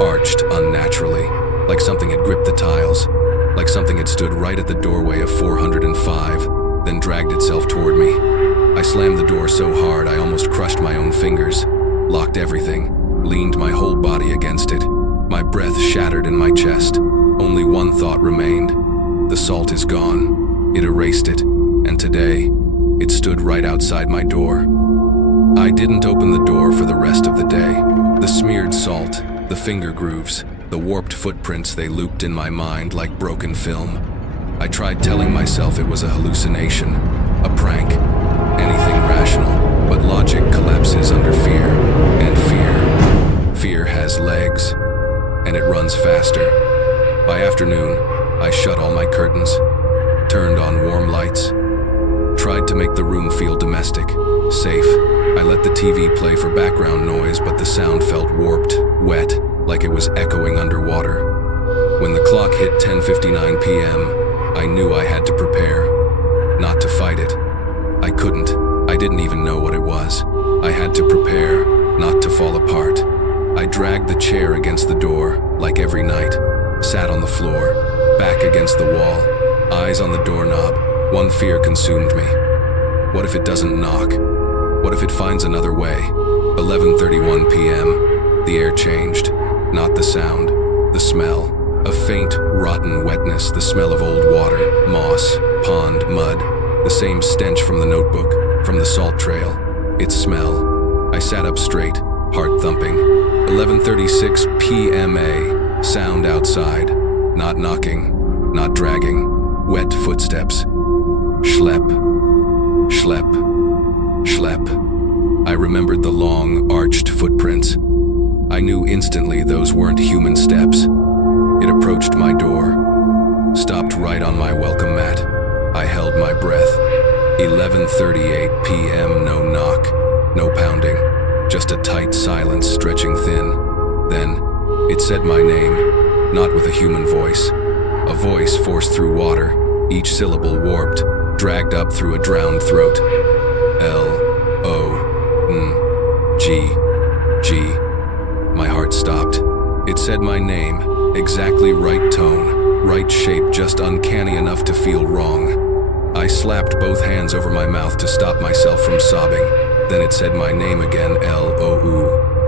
arched unnaturally, like something had gripped the tiles, like something had stood right at the doorway of 405, then dragged itself toward me. I slammed the door so hard I almost crushed my own fingers, locked everything, leaned my whole body against it. My breath shattered in my chest. Only one thought remained. The salt is gone. It erased it, and today, it stood right outside my door. I didn't open the door for the rest of the day. The smeared salt, the finger grooves, the warped footprints, they looped in my mind like broken film. I tried telling myself it was a hallucination, a prank, anything rational, but logic collapses under fear, and fear has legs, and it runs faster. By afternoon, I shut all my curtains, turned on warm lights, tried to make the room feel domestic, safe. I let the TV play for background noise, but the sound felt warped, wet, like it was echoing underwater. When the clock hit 10:59 p.m., I knew I had to prepare. Not to fight it. I couldn't. I didn't even know what it was. I had to prepare, not to fall apart. I dragged the chair against the door, like every night, sat on the floor, back against the wall, eyes on the doorknob. One fear consumed me. What if it doesn't knock? What if it finds another way? 11:31 p.m. The air changed. Not the sound, the smell. A faint, rotten wetness, the smell of old water, moss, pond, mud, the same stench from the notebook, from the salt trail. Its smell. I sat up straight, heart thumping. 11:36 p.m. A sound outside. Not knocking, not dragging. Wet footsteps. Schlep, schlep, schlep. I remembered the long, arched footprints. I knew instantly those weren't human steps. It approached my door, stopped right on my welcome mat. I held my breath. 11:38 p.m. No knock, no pounding, just a tight silence stretching thin. Then, it said my name, not with a human voice. A voice forced through water, each syllable warped, dragged up through a drowned throat. L-O-N-G-G. My heart stopped. It said my name, exactly right tone, right shape, just uncanny enough to feel wrong. I slapped both hands over my mouth to stop myself from sobbing. Then it said my name again, L-O-U-N-G,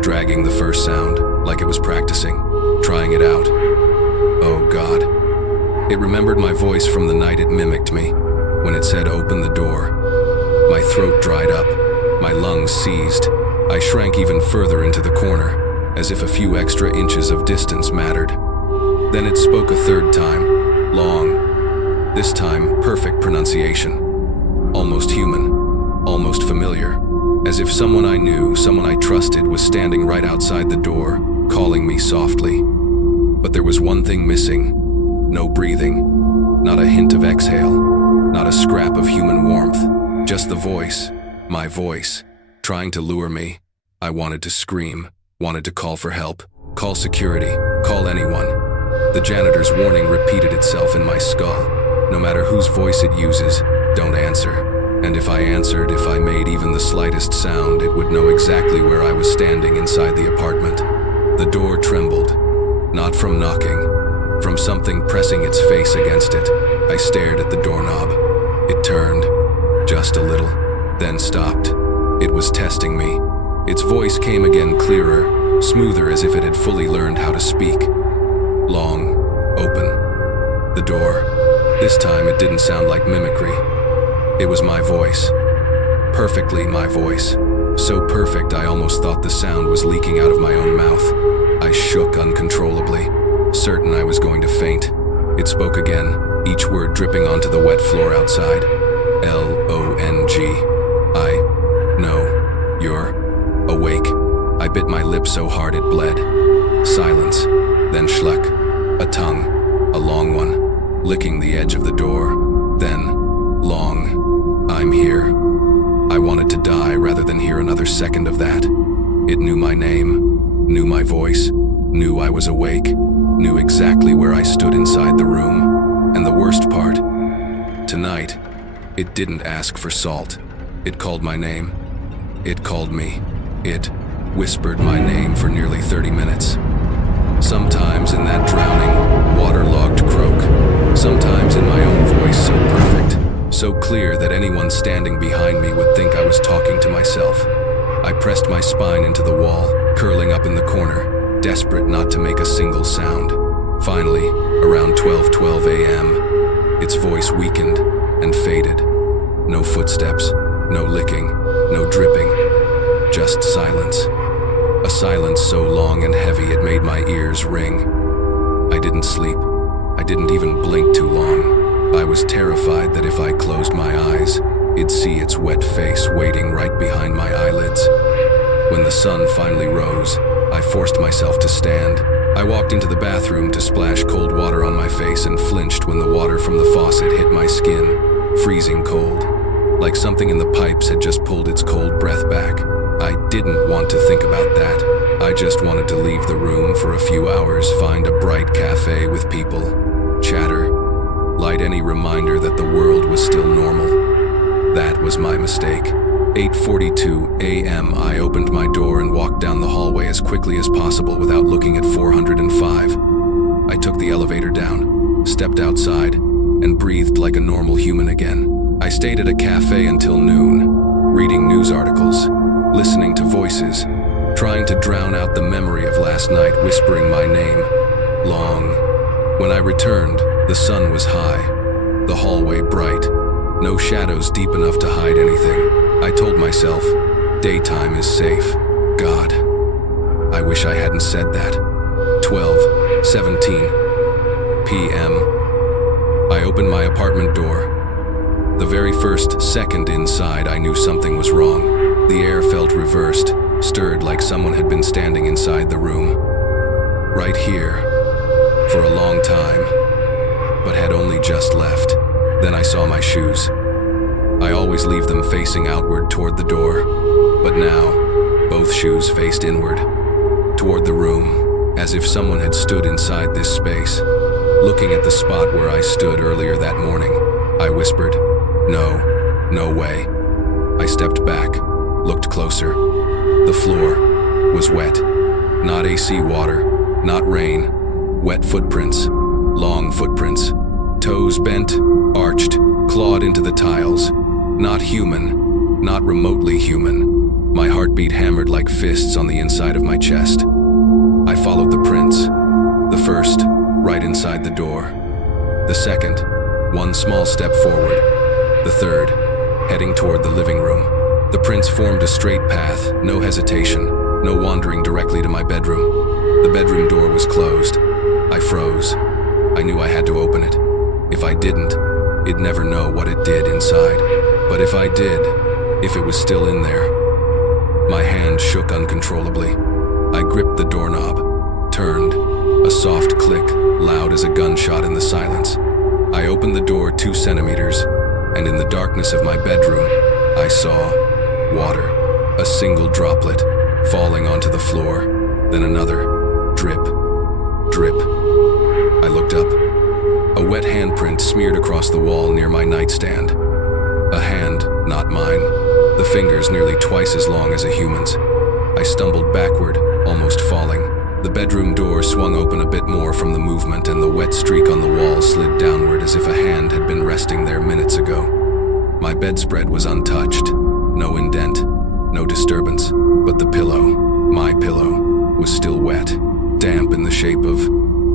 dragging the first sound, like it was practicing, trying it out. Oh God. It remembered my voice from the night it mimicked me, when it said open the door. My throat dried up, my lungs seized. I shrank even further into the corner, as if a few extra inches of distance mattered. Then it spoke a third time, long. This time, perfect pronunciation. Almost human, almost familiar, as if someone I knew, someone I trusted was standing right outside the door, calling me softly. But there was one thing missing. No breathing, not a hint of exhale, not a scrap of human warmth, just the voice, my voice, trying to lure me. I wanted to scream, wanted to call for help, call security, call anyone. The janitor's warning repeated itself in my skull. No matter whose voice it uses, don't answer. And if I answered, if I made even the slightest sound, it would know exactly where I was standing inside the apartment. The door trembled, not from knocking, from something pressing its face against it. I stared at the doorknob. It turned, just a little, then stopped. It was testing me. Its voice came again clearer, smoother, as if it had fully learned how to speak. Long, open. The door. This time it didn't sound like mimicry. It was my voice. Perfectly my voice. So perfect I almost thought the sound was leaking out of my own mouth. I shook uncontrollably, certain I was going to faint. It spoke again, each word dripping onto the wet floor outside. L-O-N-G. I know you're awake. I bit my lip so hard it bled. Silence, then schluck, a tongue, a long one, licking the edge of the door. Then, long, I'm here. I wanted to die rather than hear another second of that. It knew my name, knew my voice, knew I was awake, knew exactly where I stood inside the room. And the worst part, tonight, it didn't ask for salt. It called my name. It called me. It whispered my name for nearly 30 minutes. Sometimes in that drowning, waterlogged croak. Sometimes in my own voice so perfect, so clear that anyone standing behind me would think I was talking to myself. I pressed my spine into the wall, curling up in the corner, desperate not to make a single sound. Finally, around 12:12 a.m., its voice weakened and faded. No footsteps, no licking, no dripping, just silence. A silence so long and heavy it made my ears ring. I didn't sleep. I didn't even blink too long. I was terrified that if I closed my eyes, it'd see its wet face waiting right behind my eyelids. When the sun finally rose, I forced myself to stand. I walked into the bathroom to splash cold water on my face and flinched when the water from the faucet hit my skin, freezing cold. Like something in the pipes had just pulled its cold breath back. I didn't want to think about that. I just wanted to leave the room for a few hours, find a bright cafe with people, chatter, light any reminder that the world was still normal. That was my mistake. 8:42 a.m. I opened my door and walked down the hallway as quickly as possible without looking at 405. I took the elevator down, stepped outside, and breathed like a normal human again. I stayed at a cafe until noon, reading news articles, listening to voices, trying to drown out the memory of last night whispering my name. Long. When I returned, the sun was high, the hallway bright, no shadows deep enough to hide anything. I told myself, daytime is safe. God, I wish I hadn't said that. 12:17 p.m. I opened my apartment door. The very first second inside, I knew something was wrong. The air felt reversed, stirred like someone had been standing inside the room. Right here, for a long time, but had only just left. Then I saw my shoes. I always leave them facing outward toward the door, but now, both shoes faced inward, toward the room, as if someone had stood inside this space. Looking at the spot where I stood earlier that morning, I whispered, no way. I stepped back, looked closer. The floor was wet. Not AC water, not rain. Wet footprints, long footprints. Toes bent, arched, clawed into the tiles. Not human, not remotely human. My heartbeat hammered like fists on the inside of my chest. I followed the prints. The first, right inside the door. The second, one small step forward. The third, heading toward the living room. The prints formed a straight path, no hesitation, no wandering directly to my bedroom. The bedroom door was closed. I froze. I knew I had to open it. If I didn't, it'd never know what it did inside. But if I did, if it was still in there, my hand shook uncontrollably. I gripped the doorknob, turned, a soft click, loud as a gunshot in the silence. I opened the door 2 centimeters, and in the darkness of my bedroom, I saw water, a single droplet, falling onto the floor, then another, drip, drip. I looked up. A wet handprint smeared across the wall near my nightstand. A hand, not mine, the fingers nearly twice as long as a human's. I stumbled backward, almost falling. The bedroom door swung open a bit more from the movement, and the wet streak on the wall slid downward as if a hand had been resting there minutes ago. My bedspread was untouched, no indent, no disturbance, but the pillow, my pillow, was still wet, damp in the shape of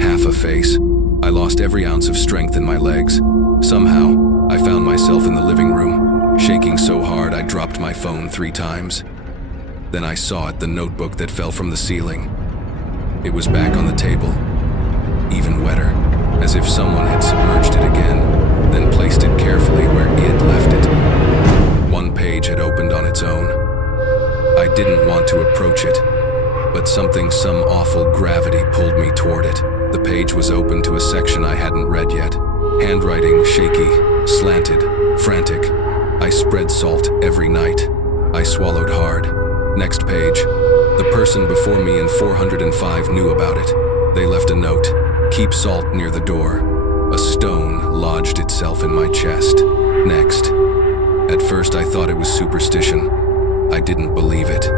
half a face. I lost every ounce of strength in my legs. Somehow, I found myself in the living room, shaking so hard I dropped my phone 3 times. Then I saw it, the notebook that fell from the ceiling. It was back on the table, even wetter, as if someone had submerged it again, then placed it carefully where Id left it. 1 page had opened on its own. I didn't want to approach it, but some awful gravity pulled me toward it. The page was open to a section I hadn't read yet. Handwriting, shaky, slanted, frantic. I spread salt every night. I swallowed hard. Next page. The person before me in 405 knew about it. They left a note. Keep salt near the door. A stone lodged itself in my chest. Next. At first I thought it was superstition. I didn't believe it.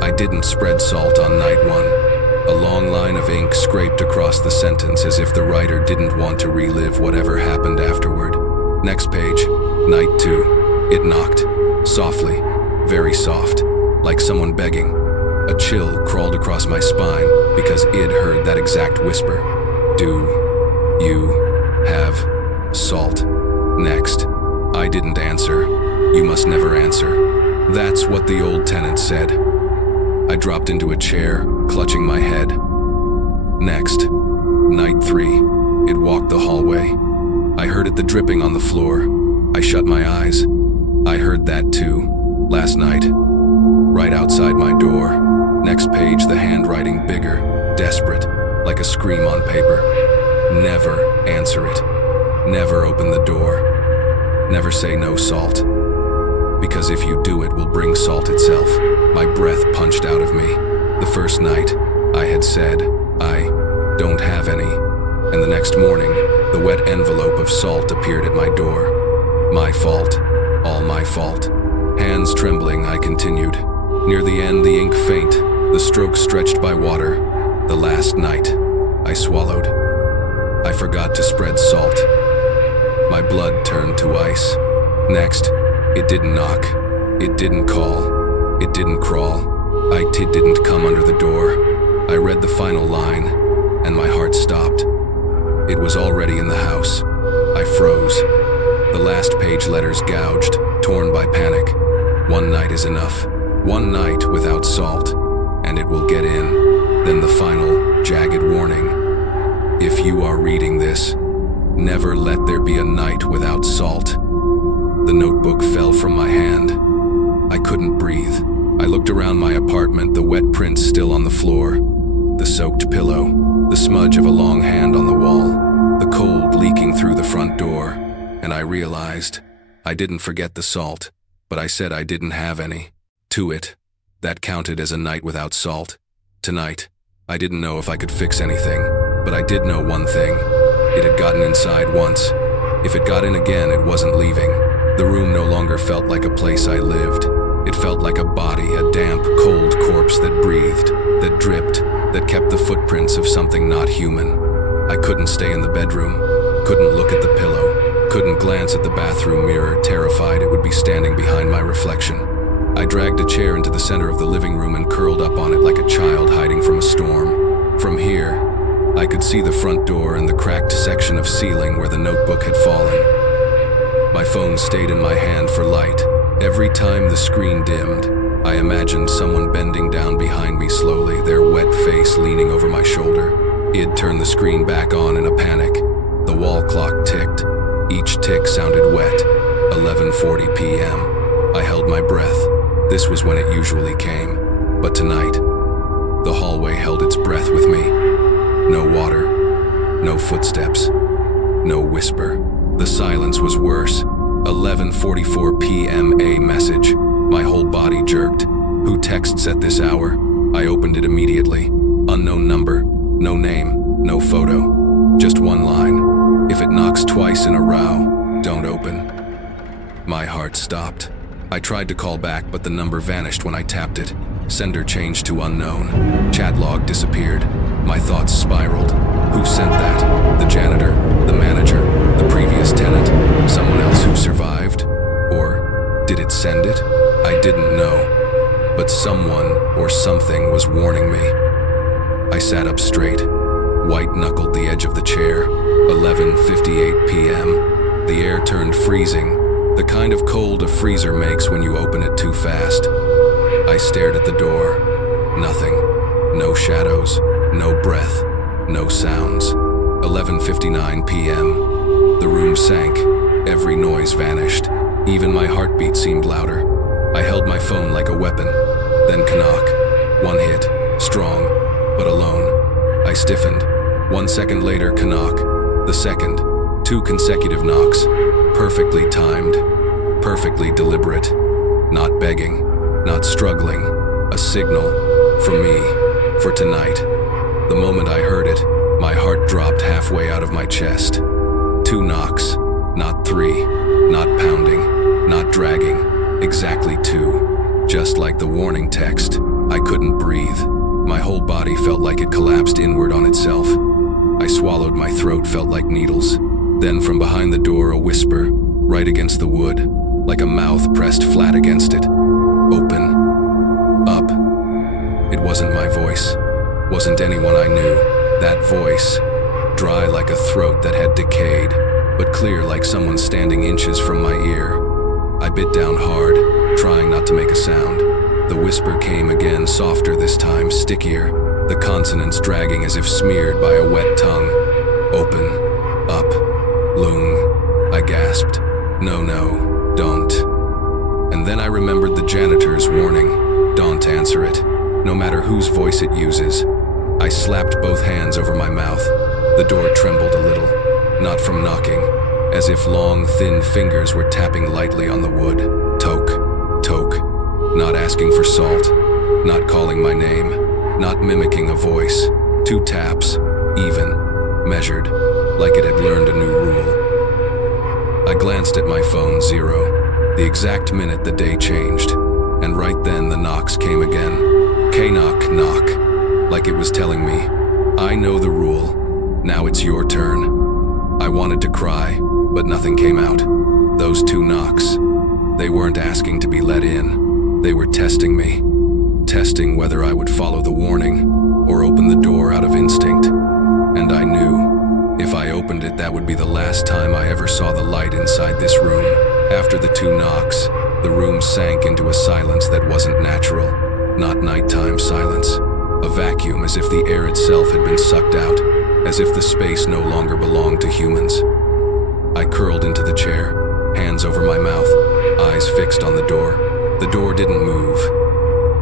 I didn't spread salt on night 1. A long line of ink scraped across the sentence as if the writer didn't want to relive whatever happened afterward. Next page, night 2. It knocked, softly, very soft, like someone begging. A chill crawled across my spine because Id heard that exact whisper. Do you have salt? Next. I didn't answer. You must never answer. That's what the old tenant said. I dropped into a chair, clutching my head. Next, night 3. It walked the hallway. I heard it, the dripping on the floor. I shut my eyes. I heard that too, last night. Right outside my door. Next page, the handwriting bigger, desperate, like a scream on paper. Never answer it. Never open the door. Never say no salt. Because if you do, it will bring salt itself. My breath punched out of me. The first night, I had said, I don't have any, and the next morning, the wet envelope of salt appeared at my door. My fault, all my fault. Hands trembling, I continued. Near the end, the ink faint, the stroke stretched by water. The last night, I swallowed. I forgot to spread salt. My blood turned to ice. Next, it didn't knock. It didn't call. It didn't crawl. It didn't come under the door. I read the final line, and my heart stopped. It was already in the house. I froze. The last page letters gouged, torn by panic. One night is enough. One night without salt, and it will get in. Then the final, jagged warning. If you are reading this, never let there be a night without salt. The notebook fell from my hand. I couldn't breathe. I looked around my apartment, the wet prints still on the floor, the soaked pillow, the smudge of a long hand on the wall, the cold leaking through the front door, and I realized I didn't forget the salt, but I said I didn't have any. To it, that counted as a night without salt. Tonight, I didn't know if I could fix anything, but I did know one thing. It had gotten inside once. If it got in again, it wasn't leaving. The room no longer felt like a place I lived. It felt like a body, a damp, cold corpse that breathed, that dripped, that kept the footprints of something not human. I couldn't stay in the bedroom, couldn't look at the pillow, couldn't glance at the bathroom mirror, terrified it would be standing behind my reflection. I dragged a chair into the center of the living room and curled up on it like a child hiding from a storm. From here, I could see the front door and the cracked section of ceiling where the notebook had fallen. My phone stayed in my hand for light. Every time the screen dimmed, I imagined someone bending down behind me slowly, their wet face leaning over my shoulder. He had turned the screen back on in a panic. The wall clock ticked. Each tick sounded wet. 11:40 p.m. I held my breath. This was when it usually came. But tonight, the hallway held its breath with me. No water, no footsteps, no whisper. The silence was worse. 11:44 p.m. A message. My whole body jerked. Who texts at this hour? I opened it immediately. Unknown number, no name, no photo. Just one line. If it knocks twice in a row, don't open. My heart stopped. I tried to call back, but the number vanished when I tapped it. Sender changed to unknown. Chat log disappeared. My thoughts spiraled. Who sent that? The janitor? The manager? The previous tenant? Someone else who survived? Or did it send it? I didn't know. But someone or something was warning me. I sat up straight, white-knuckled the edge of the chair. 11:58 p.m. The air turned freezing. The kind of cold a freezer makes when you open it too fast. I stared at the door. Nothing. No shadows. No breath. No sounds. 11:59 p.m. The room sank. Every noise vanished. Even my heartbeat seemed louder. I held my phone like a weapon. Then knock. One hit. Strong, but alone. I stiffened. 1 second later, knock. The second. 2 consecutive knocks. Perfectly timed. Perfectly deliberate. Not begging. Not struggling. A signal. For me. For tonight. The moment I heard it, my heart dropped halfway out of my chest. 2 knocks. Not 3. Not pounding. Not dragging. Exactly 2. Just like the warning text. I couldn't breathe. My whole body felt like it collapsed inward on itself. I swallowed, my throat felt like needles. Then from behind the door, a whisper, right against the wood, like a mouth pressed flat against it. Open. Up. It wasn't my voice. Wasn't anyone I knew. That voice, dry like a throat that had decayed, but clear like someone standing inches from my ear. I bit down hard, trying not to make a sound. The whisper came again, softer this time, stickier, the consonants dragging as if smeared by a wet tongue. Open. Up. Lung. I gasped. No, don't. And then I remembered the janitor's warning. Don't answer it, no matter whose voice it uses. I slapped both hands over my mouth. The door trembled a little, not from knocking, as if long, thin fingers were tapping lightly on the wood. Toke, toke. Not asking for salt, not calling my name, not mimicking a voice. 2 taps, even, measured, like it had learned a new rule. I glanced at my phone, 0, the exact minute the day changed, and right then the knocks came again. K-knock, knock, like it was telling me, I know the rule, now it's your turn. I wanted to cry, but nothing came out. Those 2 knocks, they weren't asking to be let in. They were testing me, testing whether I would follow the warning or open the door out of instinct. And I knew, if I opened it, that would be the last time I ever saw the light inside this room. After the 2 knocks, the room sank into a silence that wasn't natural, not nighttime silence. A vacuum, as if the air itself had been sucked out, as if the space no longer belonged to humans. I curled into the chair, hands over my mouth, eyes fixed on the door. The door didn't move,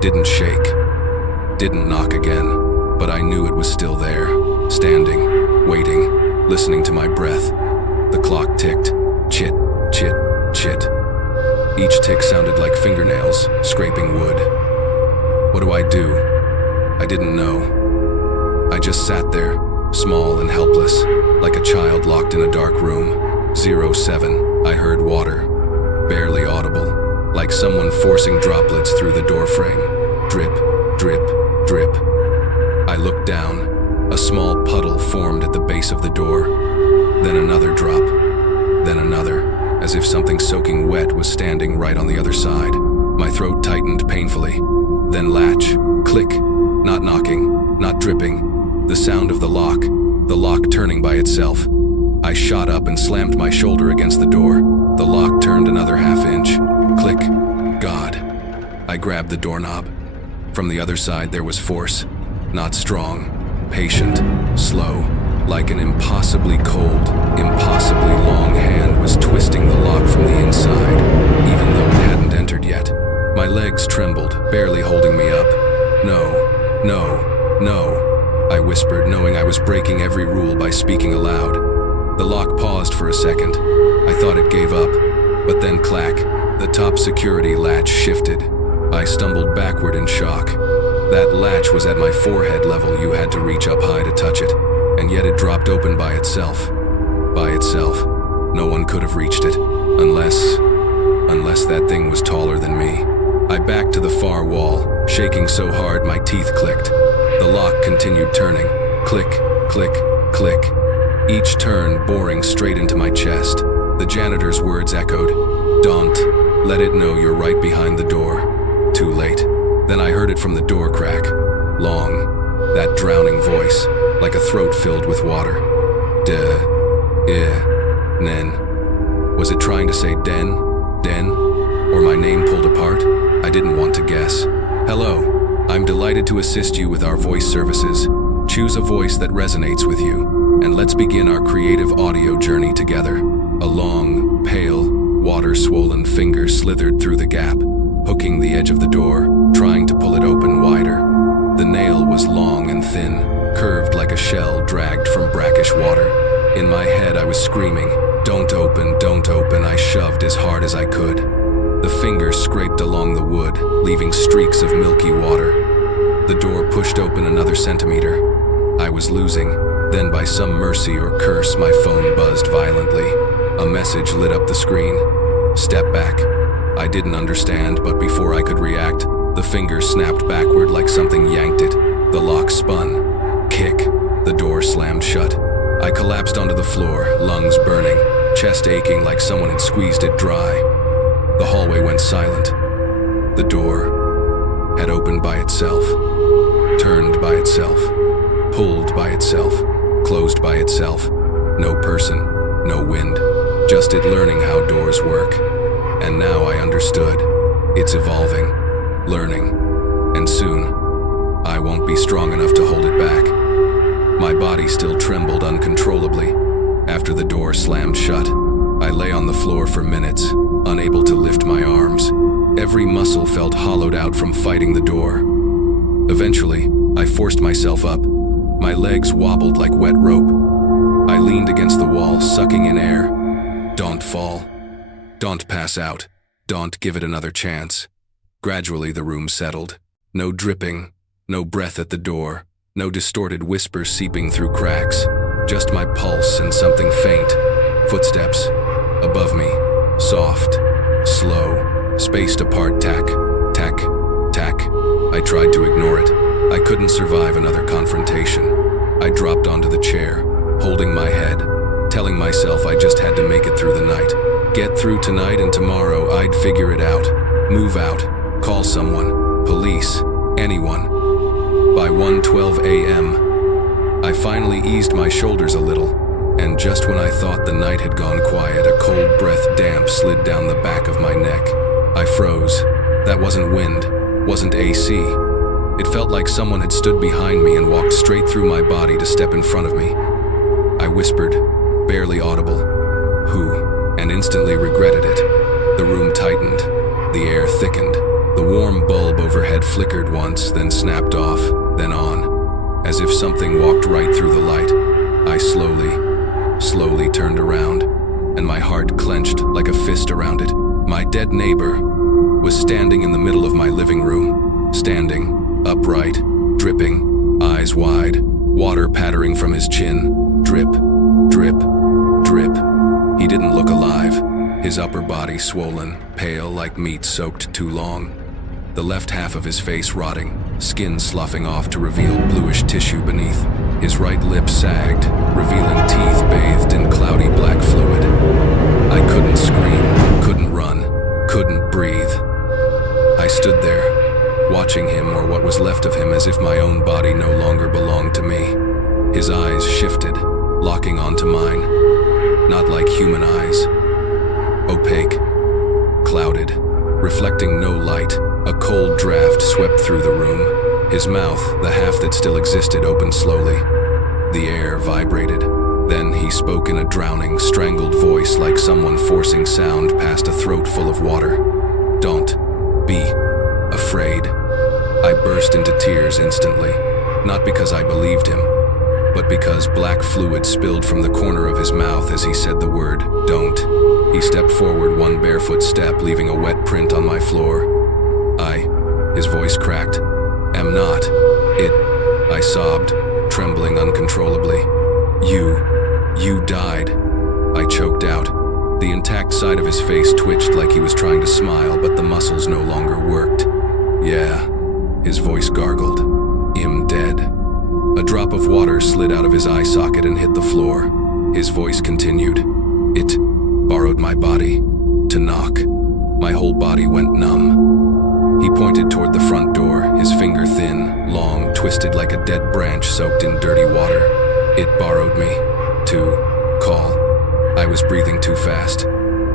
didn't shake, didn't knock again, but I knew it was still there, standing, waiting, listening to my breath. The clock ticked, chit, chit, chit. Each tick sounded like fingernails, scraping wood. What do I do? I didn't know. I just sat there, small and helpless, like a child locked in a dark room. 07, I heard water, barely audible, like someone forcing droplets through the doorframe. Drip, drip, drip. I looked down. A small puddle formed at the base of the door. Then another drop. Then another, as if something soaking wet was standing right on the other side. My throat tightened painfully. Then latch, click, not knocking, not dripping. The sound of the lock turning by itself. I shot up and slammed my shoulder against the door. The lock turned another half-inch. Click. God. I grabbed the doorknob. From the other side there was force. Not strong, patient, slow, like an impossibly cold, impossibly long hand was twisting the lock from the inside, even though it hadn't entered yet. My legs trembled, barely holding me up. No, no, no, I whispered, knowing I was breaking every rule by speaking aloud. The lock paused for a second. I thought it gave up, but then clack, the top security latch shifted. I stumbled backward in shock. That latch was at my forehead level. You had to reach up high to touch it, and yet it dropped open by itself. By itself. No one could have reached it, unless that thing was taller than me. I backed to the far wall, shaking so hard my teeth clicked. The lock continued turning. Click, click, click. Each turn boring straight into my chest. The janitor's words echoed. Don't let it know you're right behind the door. Too late. Then I heard it from the door crack. Long. That drowning voice, like a throat filled with water. Nen. Was it trying to say den? Or my name pulled apart? I didn't want to guess. Hello. I'm delighted to assist you with our voice services. Choose a voice that resonates with you, and let's begin our creative audio journey together. A long, pale, water-swollen finger slithered through the gap, hooking the edge of the door, trying to pull it open wider. The nail was long and thin, curved like a shell dragged from brackish water. In my head I was screaming, "Don't open, don't open." I shoved as hard as I could. The finger scraped along the wood, leaving streaks of milky water. The door pushed open another centimeter. I was losing. Then by some mercy or curse, my phone buzzed violently. A message lit up the screen. Step back. I didn't understand, but before I could react, the finger snapped backward like something yanked it. The lock spun. Kick. The door slammed shut. I collapsed onto the floor, lungs burning, chest aching like someone had squeezed it dry. The hallway went silent. The door had opened by itself, turned by itself, pulled by itself, closed by itself. No person, no wind, just it learning how doors work. And now I understood. It's evolving, learning, and soon, I won't be strong enough to hold it back. My body still trembled uncontrollably. After the door slammed shut, I lay on the floor for minutes, unable to lift my arms. Every muscle felt hollowed out from fighting the door. Eventually, I forced myself up. My legs wobbled like wet rope. I leaned against the wall, sucking in air. Don't fall. Don't pass out. Don't give it another chance. Gradually, the room settled. No dripping, No breath at the door, no distorted whispers seeping through cracks, just my pulse and something faint. Footsteps. Above me. Soft. Slow. Spaced apart. Tack. Tack. Tack. I tried to ignore it. I couldn't survive another confrontation. I dropped onto the chair, holding my head, telling myself I just had to make it through the night. Get through tonight and tomorrow I'd figure it out. Move out. Call someone. Police. Anyone. By 1:12 a.m., I finally eased my shoulders a little, and just when I thought the night had gone quiet, a cold breath damp slid down the back of my neck. I froze. That wasn't wind, wasn't AC. It felt like someone had stood behind me and walked straight through my body to step in front of me. I whispered, barely audible, "Who?" and instantly regretted it. The room tightened. The air thickened. The warm bulb overhead flickered once, then snapped off, then on, as if something walked right through the light. I slowly turned around, and my heart clenched like a fist around it. My dead neighbor was standing in the middle of my living room, standing, upright, dripping, eyes wide, water pattering from his chin, drip, drip, drip. He didn't look alive, his upper body swollen, pale like meat soaked too long. The left half of his face rotting, skin sloughing off to reveal bluish tissue beneath. His right lip sagged, revealing teeth bathed in cloudy black fluid. I couldn't scream, couldn't run, couldn't breathe. I stood there, watching him, or what was left of him, as if my own body no longer belonged to me. His eyes shifted, locking onto mine. Not like human eyes. Opaque, clouded, reflecting no light. A cold draft swept through the room. His mouth, the half that still existed, opened slowly. The air vibrated. Then he spoke in a drowning, strangled voice, like someone forcing sound past a throat full of water. "Don't be afraid." I burst into tears instantly, not because I believed him, but because black fluid spilled from the corner of his mouth as he said the word, "Don't." He stepped forward one barefoot step, leaving a wet print on my floor. His voice cracked, "Am not. I sobbed, trembling uncontrollably. You died." I choked out. The intact side of his face twitched like he was trying to smile, but the muscles no longer worked. "Yeah," his voice gargled. "I'm dead." A drop of water slid out of his eye socket and hit the floor. His voice continued. "It borrowed my body to knock." My whole body went numb. He pointed toward the front door, his finger thin, long, twisted like a dead branch soaked in dirty water. "It borrowed me to call." I was breathing too fast.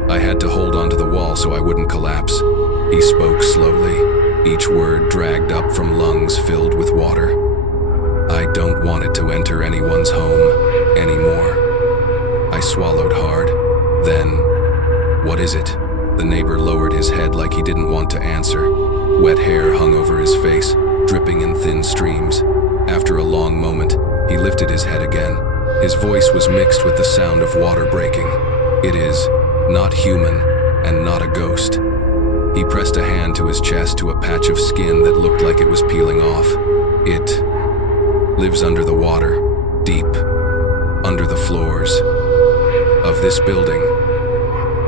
I had to hold onto the wall so I wouldn't collapse. He spoke slowly, each word dragged up from lungs filled with water. "I don't want it to enter anyone's home anymore." I swallowed hard. Then, "What is it?" The neighbor lowered his head like he didn't want to answer. Wet hair hung over his face, dripping in thin streams. After a long moment, he lifted his head again. His voice was mixed with the sound of water breaking. "It is not human and not a ghost." He pressed a hand to his chest, to a patch of skin that looked like it was peeling off. "It lives under the water, deep, under the floors of this building."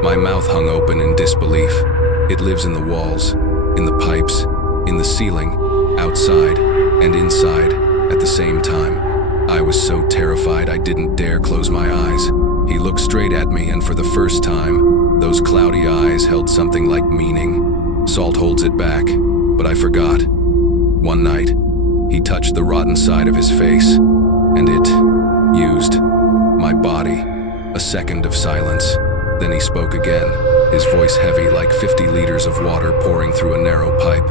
My mouth hung open in disbelief. "It lives in the walls, in the pipes, in the ceiling, outside, and inside, at the same time." I was so terrified I didn't dare close my eyes. He looked straight at me, and for the first time, those cloudy eyes held something like meaning. Salt holds it back, but I forgot. One night, he touched the rotten side of his face, and it used my body. A second of silence. Then he spoke again, his voice heavy like 50 liters of water pouring through a narrow pipe.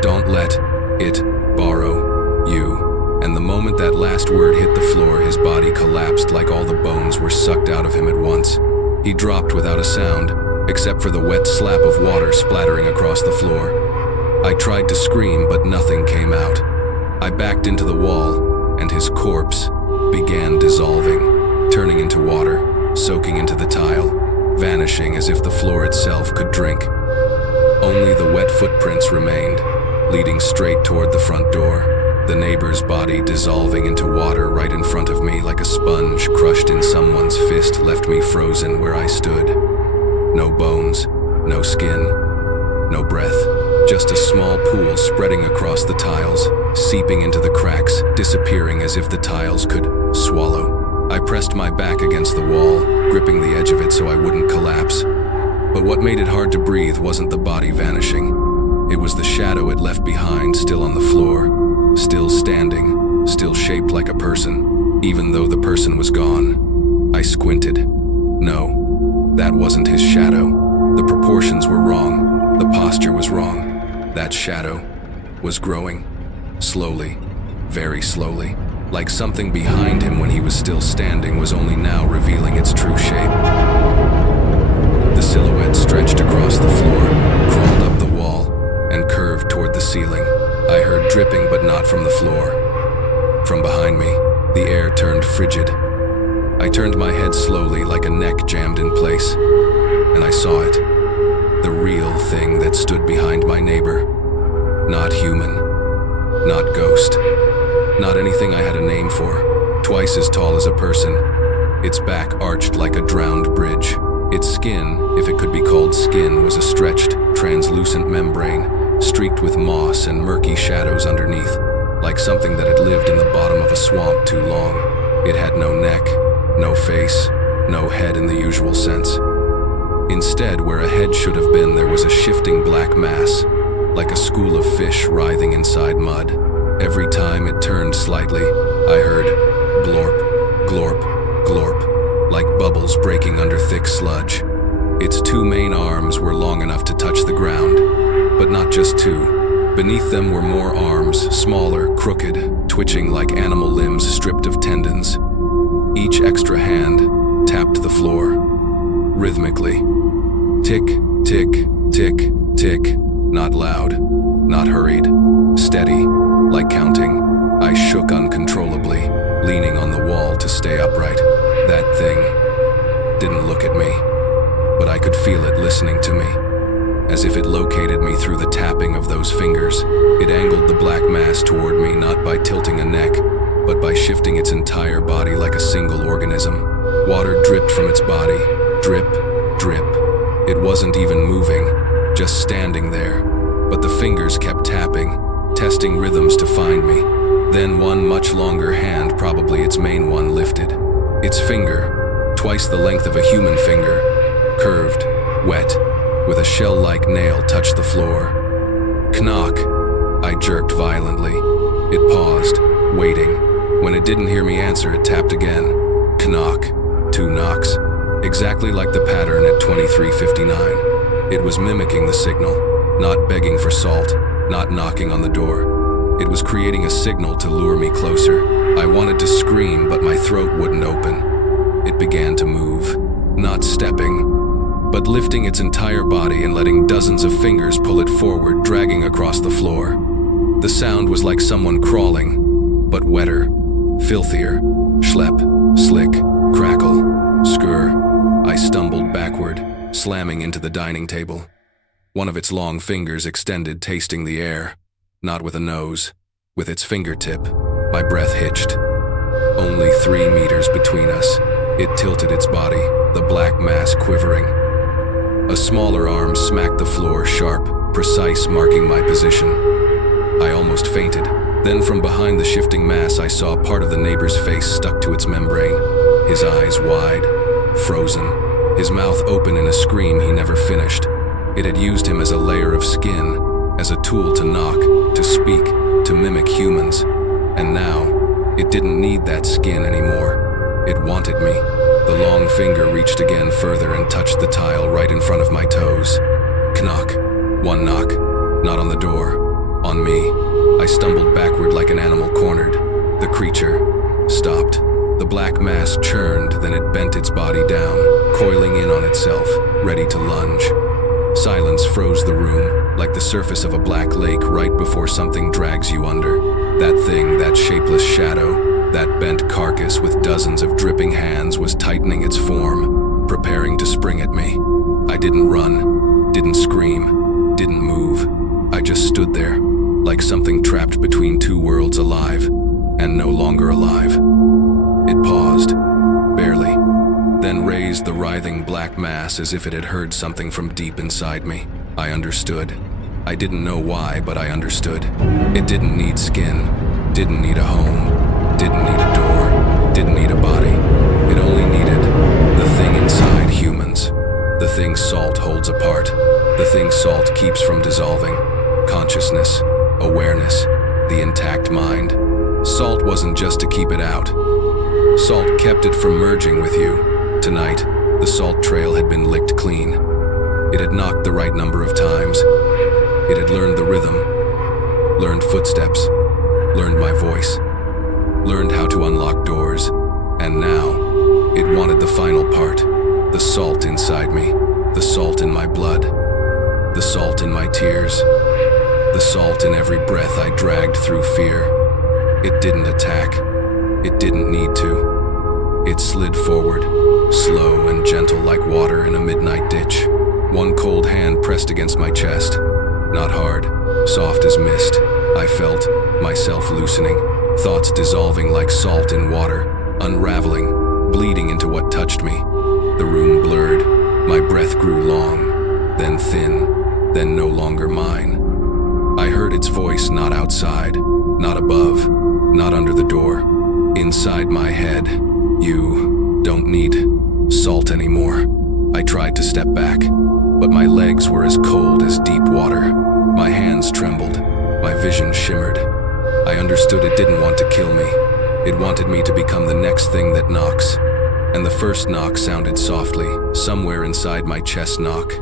"Don't let it borrow you." And the moment that last word hit the floor, his body collapsed like all the bones were sucked out of him at once. He dropped without a sound, except for the wet slap of water splattering across the floor. I tried to scream, but nothing came out. I backed into the wall, and his corpse began dissolving, turning into water, soaking into the tile, vanishing as if the floor itself could drink. Only the wet footprints remained, leading straight toward the front door. The neighbor's body dissolving into water right in front of me like a sponge crushed in someone's fist left me frozen where I stood. No bones, no skin, no breath, just a small pool spreading across the tiles, seeping into the cracks, disappearing as if the tiles could swallow. I pressed my back against the wall, gripping the edge of it so I wouldn't collapse. But what made it hard to breathe wasn't the body vanishing. It was the shadow it left behind, still on the floor, still standing, still shaped like a person, even though the person was gone. I squinted. No, that wasn't his shadow. The proportions were wrong. The posture was wrong. That shadow was growing. Slowly, very slowly. Like something behind him when he was still standing was only now revealing its true shape. The silhouette stretched across the floor, crawled up the wall, and curved toward the ceiling. I heard dripping, but not from the floor. From behind me, the air turned frigid. I turned my head slowly, like a neck jammed in place, and I saw it. The real thing that stood behind my neighbor. Not human, not ghost, not anything I had a name for. Twice as tall as a person, its back arched like a drowned bridge. Its skin, if it could be called skin, was a stretched, translucent membrane, streaked with moss and murky shadows underneath, like something that had lived in the bottom of a swamp too long. It had no neck, no face, no head in the usual sense. Instead, where a head should have been, there was a shifting black mass, like a school of fish writhing inside mud. Every time it turned slightly, I heard glorp, glorp, glorp, like bubbles breaking under thick sludge. Its two main arms were long enough to touch the ground, but not just two. Beneath them were more arms, smaller, crooked, twitching like animal limbs stripped of tendons. Each extra hand tapped the floor, rhythmically. Tick, tick, tick, tick, not loud, not hurried, steady, like counting. I shook uncontrollably, leaning on the wall to stay upright. That thing didn't look at me, but I could feel it listening to me, as if it located me through the tapping of those fingers. It angled the black mass toward me not by tilting a neck, but by shifting its entire body like a single organism. Water dripped from its body, drip, drip. It wasn't even moving, just standing there, but the fingers kept tapping, testing rhythms to find me. Then one much longer hand, probably its main one, lifted. Its finger, twice the length of a human finger, curved, wet, with a shell-like nail touched the floor. Knock! I jerked violently. It paused, waiting. When it didn't hear me answer, it tapped again. Knock. 2 knocks. Exactly like the pattern at 23:59. It was mimicking the signal, not begging for salt, not knocking on the door. It was creating a signal to lure me closer. I wanted to scream, but my throat wouldn't open. It began to move, not stepping, but lifting its entire body and letting dozens of fingers pull it forward, dragging across the floor. The sound was like someone crawling, but wetter, filthier. Schlep, slick, crackle, skr. I stumbled backward, slamming into the dining table. One of its long fingers extended, tasting the air. Not with a nose, with its fingertip. My breath hitched. Only 3 meters between us. It tilted its body, the black mass quivering. A smaller arm smacked the floor, sharp, precise, marking my position. I almost fainted. Then from behind the shifting mass, I saw part of the neighbor's face stuck to its membrane. His eyes wide, frozen, his mouth open in a scream he never finished. It had used him as a layer of skin, as a tool to knock, to speak, to mimic humans. And now, it didn't need that skin anymore. It wanted me. The long finger reached again further and touched the tile right in front of my toes. Knock. 1 knock. Not on the door. On me. I stumbled backward like an animal cornered. The creature stopped. The black mass churned, then it bent its body down, coiling in on itself, ready to lunge. Silence froze the room, like the surface of a black lake right before something drags you under. That thing, that shapeless shadow, that bent carcass with dozens of dripping hands was tightening its form, preparing to spring at me. I didn't run, didn't scream, didn't move. I just stood there, like something trapped between two worlds, alive and no longer alive. It paused, barely, then raised the writhing black mass as if it had heard something from deep inside me. I understood. I didn't know why, but I understood. It didn't need skin, didn't need a home, didn't need a door, didn't need a body. It only needed the thing inside humans, the thing salt holds apart, the thing salt keeps from dissolving. Consciousness, awareness, the intact mind. Salt wasn't just to keep it out. Salt kept it from merging with you. Tonight, the salt trail had been licked clean. It had knocked the right number of times. It had learned the rhythm, learned footsteps, learned my voice, learned how to unlock doors, and now it wanted the final part, the salt inside me, the salt in my blood, the salt in my tears, the salt in every breath I dragged through fear. It didn't attack. It didn't need to. It slid forward, slow and gentle like water in a midnight ditch. One cold hand pressed against my chest. Not hard, soft as mist. I felt myself loosening, thoughts dissolving like salt in water, unraveling, bleeding into what touched me. The room blurred. My breath grew long, then thin, then no longer mine. I heard its voice, not outside, not above, not under the door. Inside my head. You don't need salt anymore. I tried to step back, but my legs were as cold as deep water. My hands trembled. My vision shimmered. I understood it didn't want to kill me. It wanted me to become the next thing that knocks. And the first knock sounded softly, somewhere inside my chest knock.